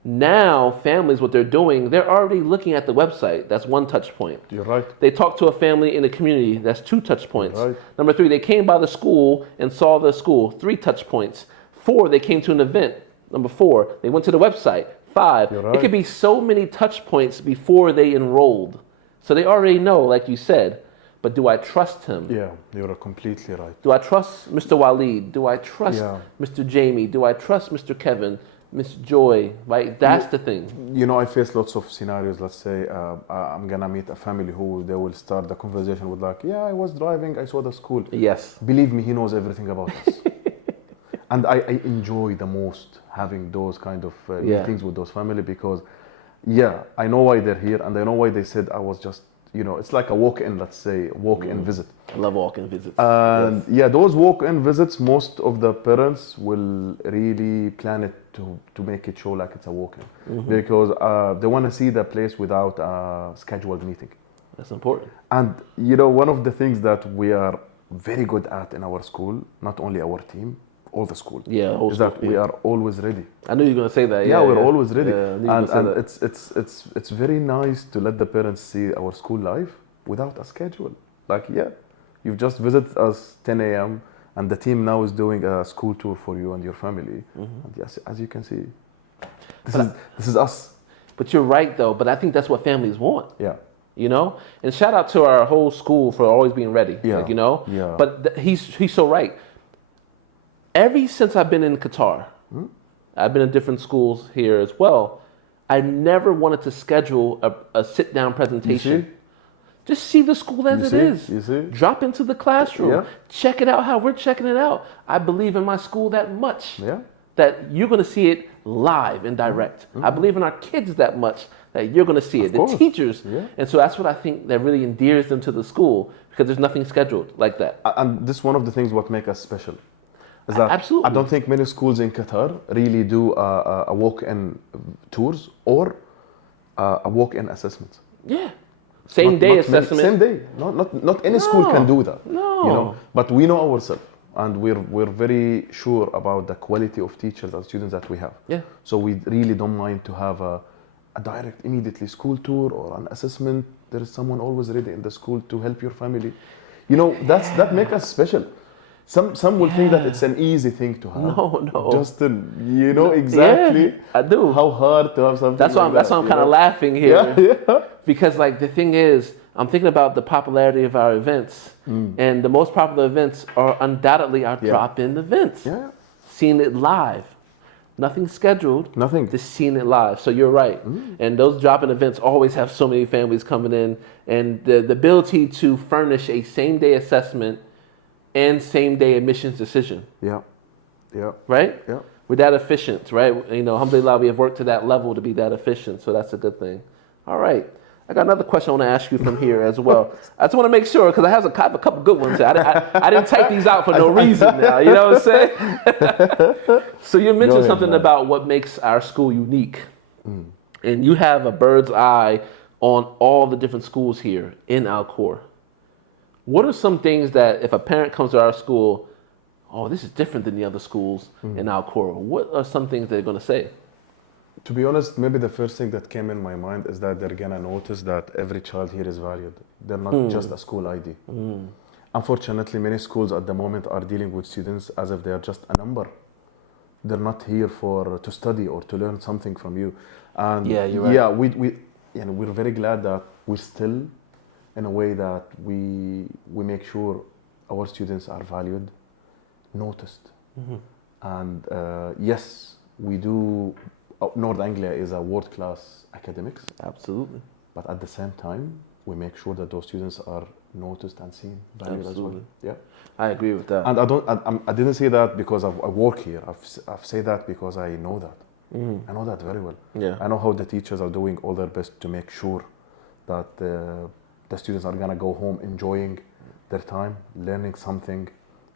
Now, families, what they're doing, they're already looking at the website. That's one touch point. You're right. They talk to a family in the community. That's 2 touch points. Right. Number 3, they came by the school and saw the school. 3 touch points. 4, they came to an event. Number 4, they went to the website. 5, right. It could be so many touch points before they enrolled. So they already know, like you said, but do I trust him? Yeah, you're completely right. Do I trust Mr. Waleed? Do I trust Mr. Jamie? Do I trust Mr. Kevin? Miss Joy, right? That's the thing. You know, I face lots of scenarios. Let's say I'm gonna meet a family who they will start the conversation with like, yeah, I was driving, I saw the school. Yes. Believe me, he knows everything about us. And I enjoy the most having those kind of meetings with those family because, I know why they're here and I know why they said I was just, you know, it's like a walk-in, let's say, walk-in visit. I love walk-in visits. And those walk-in visits, most of the parents will really plan it to make it show like it's a walk-in because they want to see the place without a scheduled meeting. That's important. And you know, one of the things that we are very good at in our school, not only our team, all the school, is that we are always ready. I knew you were going to say that. Yeah, we're always ready. Yeah, and it's very nice to let the parents see our school life without a schedule. Like, you've just visited us 10 a.m. and the team now is doing a school tour for you and your family. And yes, as you can see, this is us. But you're right, though. But I think that's what families want. Yeah. You know? And shout out to our whole school for always being ready. Yeah. Like, you know? Yeah. But he's so right. Ever since I've been in Qatar, I've been in different schools here as well, I never wanted to schedule a sit-down presentation. Just see the school as it is. You see? Drop into the classroom. Check it out how we're checking it out. I believe in my school that much. That you're going to see it live and direct. I believe in our kids that much that you're going to see it. The teachers. And so that's what I think that really endears them to the school because there's nothing scheduled like that. And this is one of the things what make us special. Is that Absolutely. I don't think many schools in Qatar really do a walk-in tours or a walk-in assessment. Yeah. Same day assessment. Same day. Not any school can do that. No. You know, but we know ourselves and we're very sure about the quality of teachers and students that we have. Yeah. So we really don't mind to have a direct immediately school tour or an assessment. There is someone always ready in the school to help your family. You know, that makes us special. Some will think that it's an easy thing to have. No. Justin, you know exactly I do. how hard to have something That's why I'm kind of laughing here. Because like the thing is, I'm thinking about the popularity of our events. And the most popular events are undoubtedly our drop-in events. Seeing it live. Nothing scheduled. Nothing. Just seeing it live. So you're right. And those drop-in events always have so many families coming in. And the ability to furnish a same-day assessment and same-day admissions decision. Right? We're that efficient, right? You know, alhamdulillah, we have worked to that level to be that efficient, so that's a good thing. All right. I got another question I want to ask you from here as well. I just want to make sure, because I have a couple good ones. I didn't type these out for no reason now, you know what I'm saying? So you mentioned something about what makes our school unique. And you have a bird's eye on all the different schools here in Al-Khor. What are some things that if a parent comes to our school, oh, this is different than the other schools in Al-Khor, what are some things they're going to say? To be honest, maybe the first thing that came in my mind is that they're gonna notice that every child here is valued. They're not just a school ID. Unfortunately, many schools at the moment are dealing with students as if they are just a number. They're not here to study or to learn something from you. And you're right. Yeah, we're very glad that we're still in a way that we make sure our students are valued, noticed. And yes, we do. Nord Anglia is a world-class academics. Absolutely. But at the same time, we make sure that those students are noticed and seen, valued as well. Yeah, I agree with that. And I didn't say that because I work here. I've said that because I know that. I know that very well. Yeah. I know how the teachers are doing all their best to make sure that the students are gonna go home enjoying their time, learning something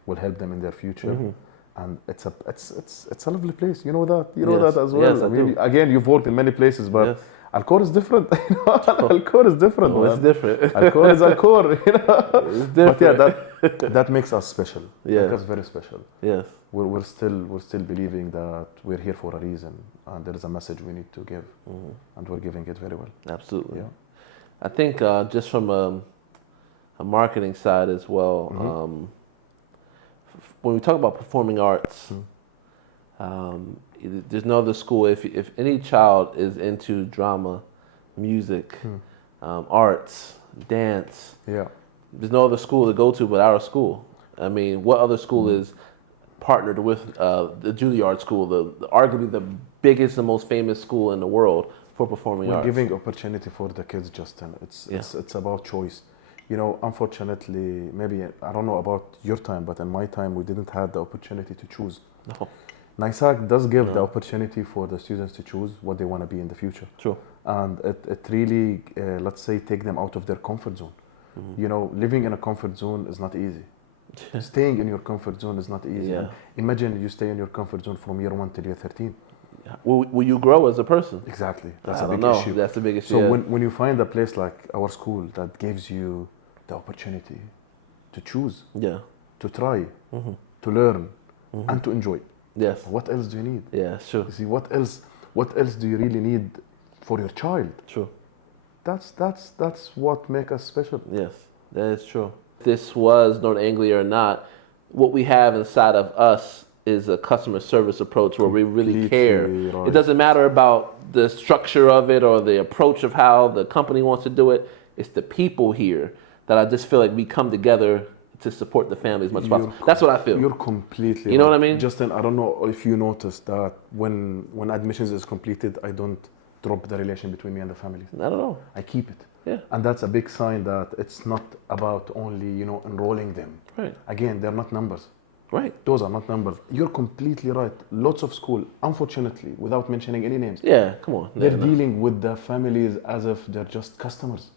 will help them in their future. And it's a lovely place. You know that. You know that as well. Yes, I mean, again, you've worked in many places, but Al-Khor is different. Al-Khor is different. Oh, it's different. Al-Khor is Al-Khor. It's different. But yeah, that makes us special. Yeah, Make us very special. Yes. We're still believing that we're here for a reason, and there is a message we need to give, and we're giving it very well. Absolutely. Yeah. I think just from a marketing side as well. When we talk about performing arts, there's no other school. If any child is into drama, music, arts, dance, there's no other school to go to but our school. I mean, what other school is partnered with the Juilliard School, arguably the biggest and most famous school in the world for performing arts? We're giving opportunity for the kids, Justin. It's about choice. You know, unfortunately, maybe, I don't know about your time, but in my time, we didn't have the opportunity to choose. No. NAISAK does give the opportunity for the students to choose what they want to be in the future. True. And it really, let's say, take them out of their comfort zone. You know, living in a comfort zone is not easy. Staying in your comfort zone is not easy. Yeah. Imagine you stay in your comfort zone from year 1 till year 13. Will you grow as a person? Exactly. That's I a big don't know. issue. That's the big issue. So when you find a place like our school that gives you the opportunity to choose, to try, to learn, and to enjoy. Yes. What else do you need? Yeah, sure. You see, what else do you really need for your child? True. That's what makes us special. Yes, that is true. If this was Nord Anglia or not, what we have inside of us is a customer service approach where we really care. Right. It doesn't matter about the structure of it or the approach of how the company wants to do it. It's the people here that I just feel like we come together to support the family as much as possible. That's what I feel. You're completely You know right. what I mean? Justin, I don't know if you noticed that when admissions is completed, I don't drop the relation between me and the family. I don't know. I keep it. Yeah. And that's a big sign that it's not about only, enrolling them. Right. Again, they're not numbers. Right. Those are not numbers. You're completely right. Lots of school, unfortunately, without mentioning any names, Yeah, come on. they're dealing with the families as if they're just customers.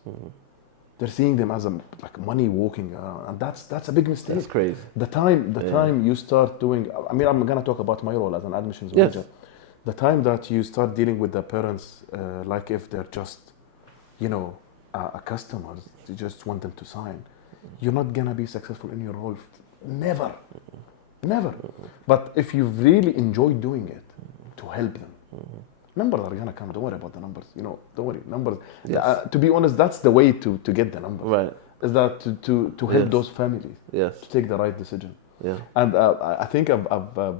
They're seeing them as like money walking around, and that's a big mistake. That's crazy. The time you start doing, I mean, I'm gonna talk about my role as an admissions manager. The time that you start dealing with the parents, like if they're just, a customers, you just want them to sign. You're not gonna be successful in your role. Never. But if you really enjoy doing it, to help them, numbers are gonna come. Don't worry about the numbers. Don't worry. Numbers. Yes. To be honest, that's the way to get the numbers. Right. Is that to help those families to take the right decision. Yeah. And I think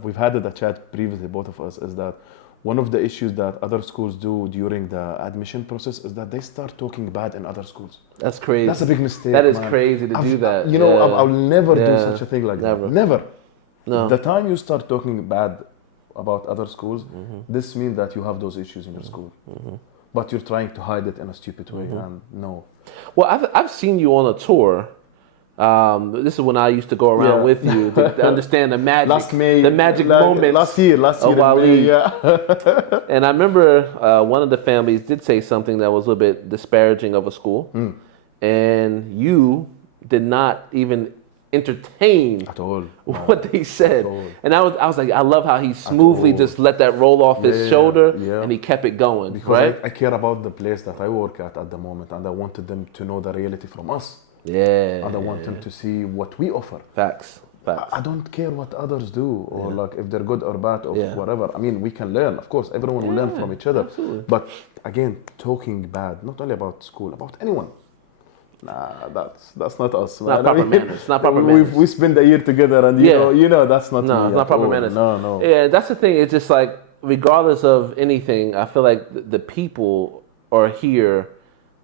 we've had a chat previously, both of us, is that one of the issues that other schools do during the admission process is that they start talking bad in other schools. That's crazy. That's a big mistake. That is man. crazy to do that. I'll never do such a thing like that. Never. No. The time you start talking bad about other schools, this means that you have those issues in your school. But you're trying to hide it in a stupid way, and no. Well, I've seen you on a tour. This is when I used to go around with you to understand the magic, moments. Last year, Waleed. And I remember one of the families did say something that was a little bit disparaging of a school, and you did not even entertain at all what they said. And I was like, I love how he smoothly just let that roll off his shoulder, and he kept it going. Because I care about the place that I work at the moment, and I wanted them to know the reality from us. Yeah. And I want them to see what we offer. Facts. I don't care what others do or like if they're good or bad or whatever. I mean, we can learn, of course. Everyone will learn from each other. Absolutely. But again, talking bad, not only about school, about anyone. Nah, that's not us. Not proper manners. Not proper manners. We spend a year together, and you know that's not. No, me it's not proper all. manners. No. Yeah, that's the thing. It's just like regardless of anything, I feel like the people are here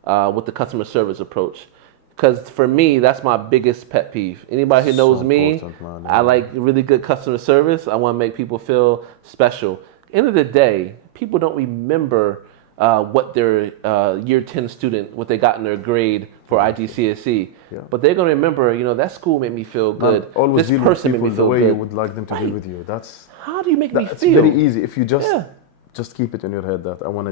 with the customer service approach. Because for me, that's my biggest pet peeve. Anybody who knows me, I like really good customer service. I want to make people feel special. End of the day, people don't remember what their year 10 student, what they got in their grade for IGCSE. Yeah. But they're going to remember, that school made me feel good. Always this person made me feel the way good. you would like them to deal with you. How do you make me feel? It's very easy. If you just keep it in your head that I want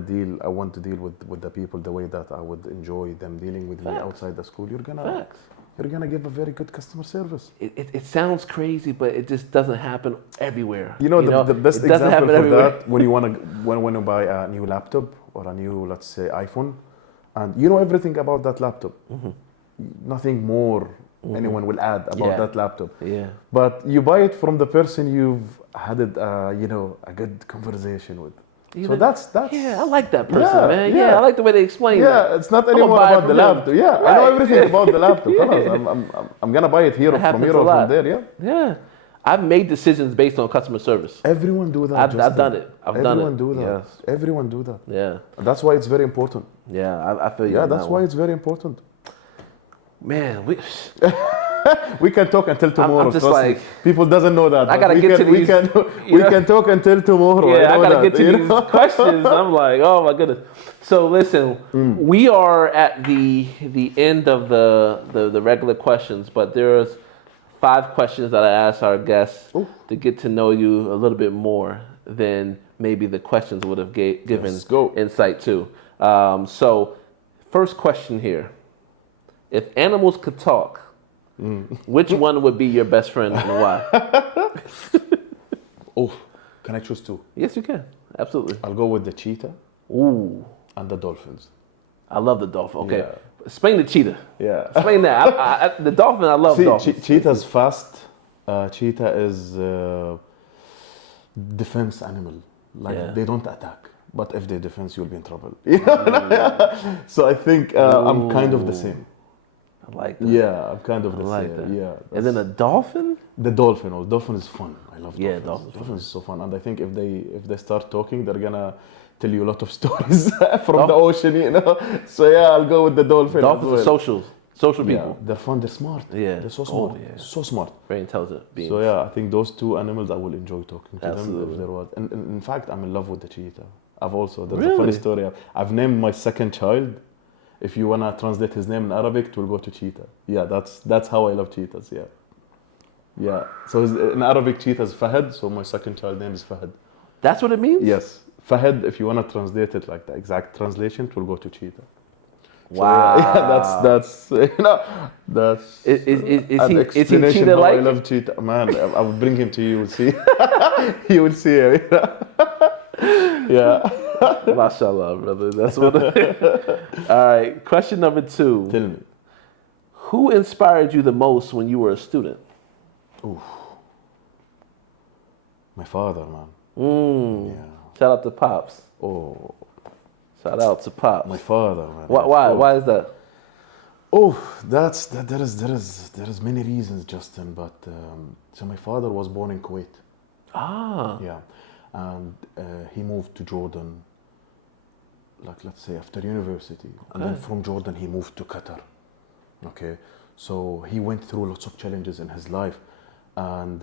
to deal with the people the way that I would enjoy them dealing with me outside the school. You're gonna give a very good customer service. It sounds crazy, but it just doesn't happen everywhere. The best example for that when you buy a new laptop or a new, let's say, iPhone, and you know everything about that laptop. Nothing more anyone will add about that laptop. Yeah. But you buy it from the person you've had a good conversation with. So that's yeah, I like that person, man. Yeah, I like the way they explain it. Yeah, it's not anymore about the laptop. Yeah, right. I know everything about the laptop. I'm gonna buy it here from here or from there. Yeah. I've made decisions based on customer service. Everyone do that. I've done it. Everyone do that. Yes. Everyone do that. Yeah. And that's why it's very important. Yeah, I feel you. Yeah, that's why it's very important. Man, we can talk until tomorrow. I'm just like, people doesn't know that. I gotta get to these. We can talk until tomorrow. Yeah, I gotta get to these questions. I'm like, oh my goodness. So listen, we are at the end of the regular questions, but there's 5 questions that I ask our guests to get to know you a little bit more than maybe the questions would have given insight to. So, first question here: if animals could talk, which one would be your best friend and why? Can I choose 2? Yes, you can. Absolutely. I'll go with the cheetah. Ooh. And the dolphins. I love the dolphin. Okay. Yeah. Explain the cheetah. Yeah. Explain that. The dolphin, I love dolphins. Cheetah's fast. Cheetah is defense animal. They don't attack. But if they defense, you'll be in trouble. So I think I'm kind of the same. I like that. Yeah, I'm kind of the same. That. Yeah. And then a dolphin? The dolphin. Dolphin is fun. I love dolphins. Yeah, dolphin is so fun. And I think if they start talking, they're gonna tell you a lot of stories from the ocean, So yeah, I'll go with the dolphin. Dolphins are social people. They're fun. They're smart. Yeah, they're so smart. So smart. Very intelligent beings. So yeah, I think those 2 animals I will enjoy talking to them if there was. And in fact, I'm in love with the cheetah. There's a funny story. I've named my second child. If you wanna translate his name in Arabic, it will go to cheetah. Yeah, that's how I love cheetahs. Yeah. So in Arabic, cheetah is Fahad. So my second child name is Fahad. That's what it means? Yes. Fahad, if you want to translate it like the exact translation, it will go to cheetah. Wow. So, that's is he cheetah like? I love cheetah. Man, I will bring him to you. You will see. You will see. Yeah. Mashallah, brother. That's what. All right. Question number 2. Tell me. Who inspired you the most when you were a student? My father, man. Yeah. Shout out to Pops. Shout out to Pops. My father, man. Why is that? There is many reasons, Justin. But so my father was born in Kuwait. Yeah, and he moved to Jordan. Let's say after university, and then from Jordan he moved to Qatar. Okay, so he went through lots of challenges in his life. And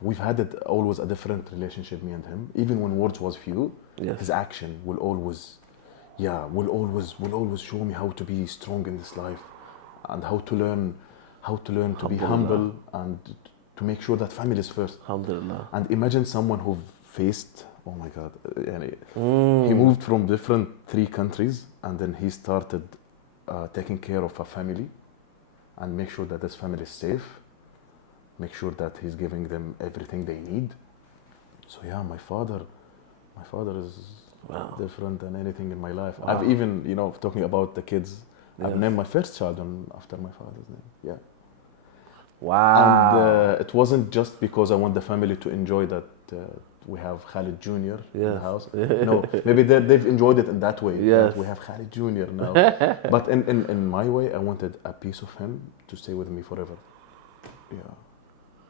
we've had always a different relationship, me and him. Even when words was few, his action will always show me how to be strong in this life, and how to learn to be humble and to make sure that family is first. Alhamdulillah. And imagine someone who faced, oh my God, he moved from different 3 countries, and then he started taking care of a family, and make sure that this family is safe. Make sure that he's giving them everything they need. So yeah, my father is different than anything in my life. I've even, talking about the kids, I've named my first child after my father's name. Yeah. Wow. And it wasn't just because I want the family to enjoy that we have Khalid Jr. in the house. No, maybe they've enjoyed it in that way. Yes. We have Khalid Jr. now. But in my way, I wanted a piece of him to stay with me forever.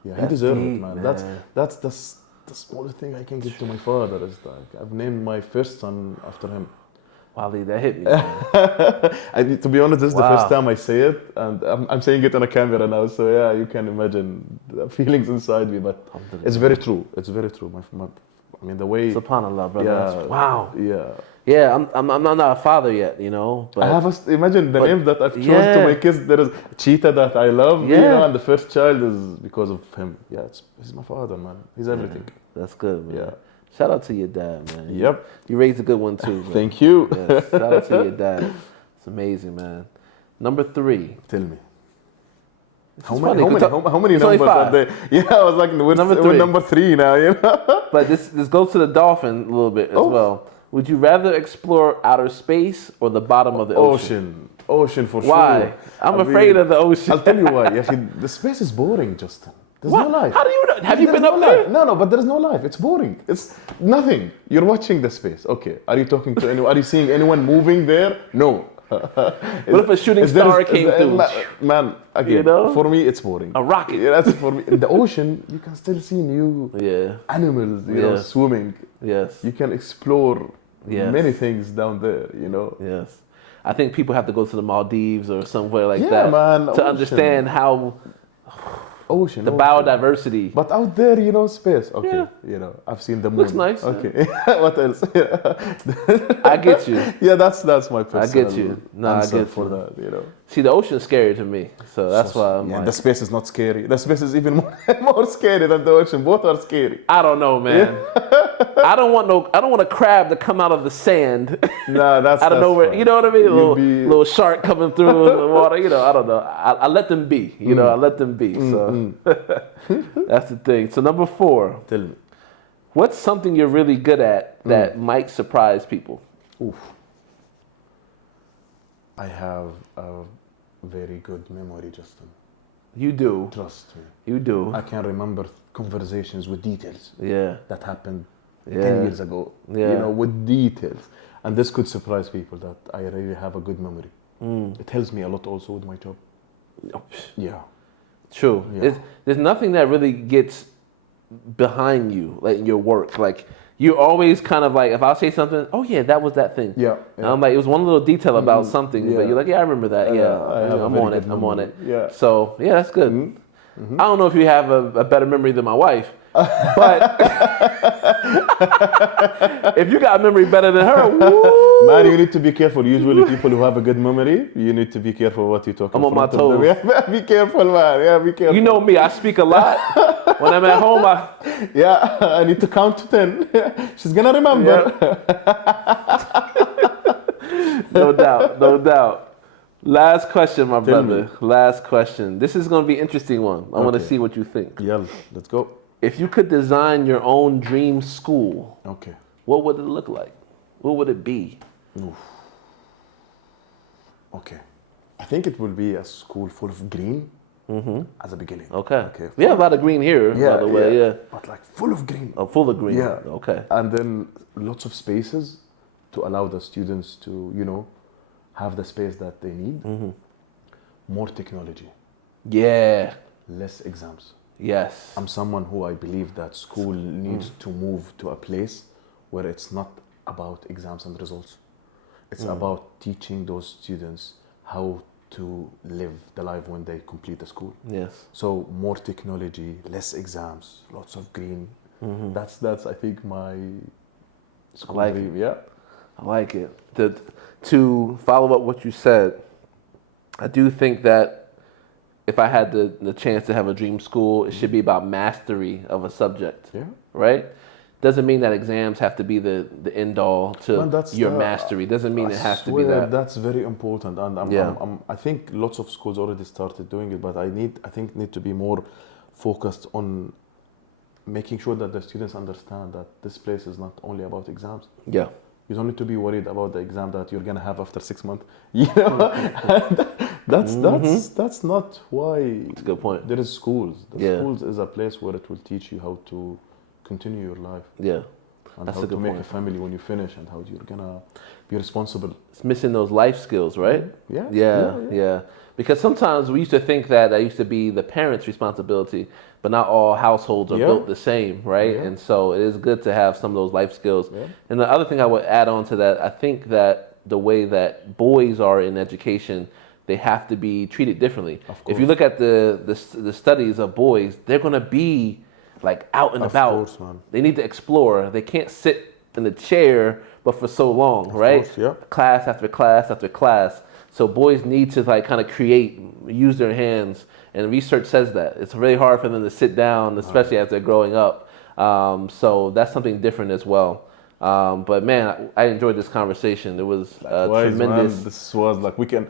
Yeah, he deserves it, man. That's the smallest thing I can give to my father. Is like I've named my first son after him. Waleed, that hit me. To be honest, this is the first time I say it, and I'm saying it on a camera now. So yeah, you can imagine the feelings inside me. But it's very true. It's very true. I mean, the way. Subhanallah, brother. Yeah, wow. Yeah. Yeah, I'm not a father yet, you know. But I have imagine the names that I've chosen to my kids. There is Cheetah that I love, you know, and the first child is because of him. Yeah, he's my father, man. He's everything. That's good, man. Yeah. Shout out to your dad, man. Yep. You raised a good one too. Man. Thank you. Yes. Shout out to your dad. It's amazing, man. Number 3. Tell me. How many numbers are there? Yeah, I was like, we're number 3 now, you know. But this goes to the dolphin a little bit as well. Would you rather explore outer space or the bottom of the ocean? Ocean for sure. Why? I'm afraid of the ocean. I'll tell you why. The space is boring, Justin. There's no life. How do you know? Have you been up there? No, but there's no life. It's boring. It's nothing. You're watching the space. Okay. Are you talking to anyone? Are you seeing anyone moving there? No. What if a shooting star came through? Man, again, you know? For me, it's boring. A rocket. Yeah, that's for me. In the ocean, you can still see new animals, you know, swimming. Yes. You can explore many things down there, you know. Yes. I think people have to go to the Maldives or somewhere like that to understand how the biodiversity. But out there, you know, space. Okay, you know, I've seen the moon. Looks nice. Okay, what else? I get you. Yeah, that's my personal I get you. No, I get for that. You know. See, the ocean's scary to me, so that's why I'm like. The space is not scary. The space is even more scary than the ocean. Both are scary. I don't know, man. I don't want a crab to come out of the sand. No, that's out of nowhere. Fine. You know what I mean? Little shark coming through the water. You know, I don't know. I let them be. You know, I let them be. So that's the thing. So number 4. Tell me. What's something you're really good at that might surprise people? Oof. I have a very good memory, Justin. You do. Trust me. You do. I can remember conversations with details. Yeah. That happened 10 years ago. Yeah. You know, with details. And this could surprise people that I really have a good memory. It helps me a lot also with my job. Yeah. True. Yeah. There's nothing that really gets behind you, like in your work. Like you're always kind of like, if I'll say something, oh yeah, that was that thing. Yeah. And I'm like, it was one little detail about something, but you're like, yeah, I remember that. I'm on it. Yeah. So yeah, that's good. I don't know if you have a better memory than my wife, but if you got a memory better than her, woo! Man, you need to be careful. Usually people who have a good memory, you need to be careful what you talk about. I'm on my toes. Yeah, be careful, man. Yeah, be careful. You know me, I speak a lot. When I'm at home, I need to count to 10. She's gonna remember. No doubt. Last question, my brother. Last question. This is going to be an interesting one. I want to see what you think. Yeah, let's go. If you could design your own dream school, what would it look like? What would it be? Oof. Okay. I think it will be a school full of green as a beginning. Okay. We have a lot of green here, by the way. Yeah. But like full of green. Oh, full of green. Yeah. Okay. And then lots of spaces to allow the students to, you know, have the space that they need. More technology. Yeah. Less exams. Yes. I'm someone who I believe that school needs to move to a place where it's not about exams and results. It's about teaching those students how to live the life when they complete the school. Yes. So more technology, less exams, lots of green. That's I think my school dream. Yeah. I like it. To follow up what you said, I do think that if I had the chance to have a dream school, it should be about mastery of a subject. Yeah. Right? Doesn't mean that exams have to be the end all to your mastery. Doesn't mean it has to be that. That's very important, and I think lots of schools already started doing it, but I think need to be more focused on making sure that the students understand that this place is not only about exams. Yeah. You don't need to be worried about the exam that you're gonna have after 6 months. You know, That's not why. That's a good point. There is schools. Yeah. Schools is a place where it will teach you how to continue your life. Yeah. And That's how a good to make point. a family when you finish, and how you're gonna be responsible. It's missing those life skills, right? Yeah. Because sometimes we used to think that used to be the parents' responsibility, but not all households are built the same, right? Yeah. And so it is good to have some of those life skills. Yeah. And the other thing I would add on to that, I think that the way that boys are in education, they have to be treated differently. If you look at the studies of boys, they're going to be like out and about. Of course, man. They need to explore. They can't sit in the chair but for so long, right? Course, yeah. Class after class after class. So boys need to like kind of create, use their hands, and research says that it's really hard for them to sit down, especially as they're growing up. So that's something different as well. But man, I enjoyed this conversation. It was tremendous. Man, this was like we can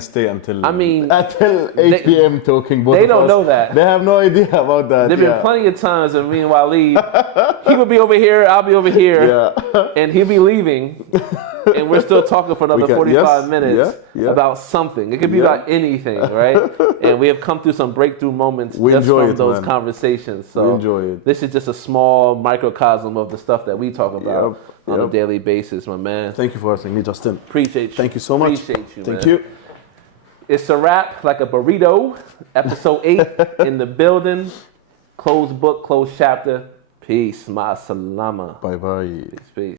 stay until until 8 they, p.m. talking. They don't know that. They have no idea about that. There've been plenty of times that me and Waleed, he would be over here, I'll be over here, and he'll be leaving, and we're still talking for another 45 minutes about something. It could be about anything, right? And we have come through some breakthrough moments just from those conversations. So we enjoy it. This is just a small microcosm of the stuff that we talk about on a daily basis, my man. Thank you for asking me, Justin. Appreciate you. Thank you so much. Appreciate you, Thank man. you. It's a wrap, like a burrito. Episode 8 in the building. Closed book, closed chapter. Peace. Ma salama. Bye bye. Peace.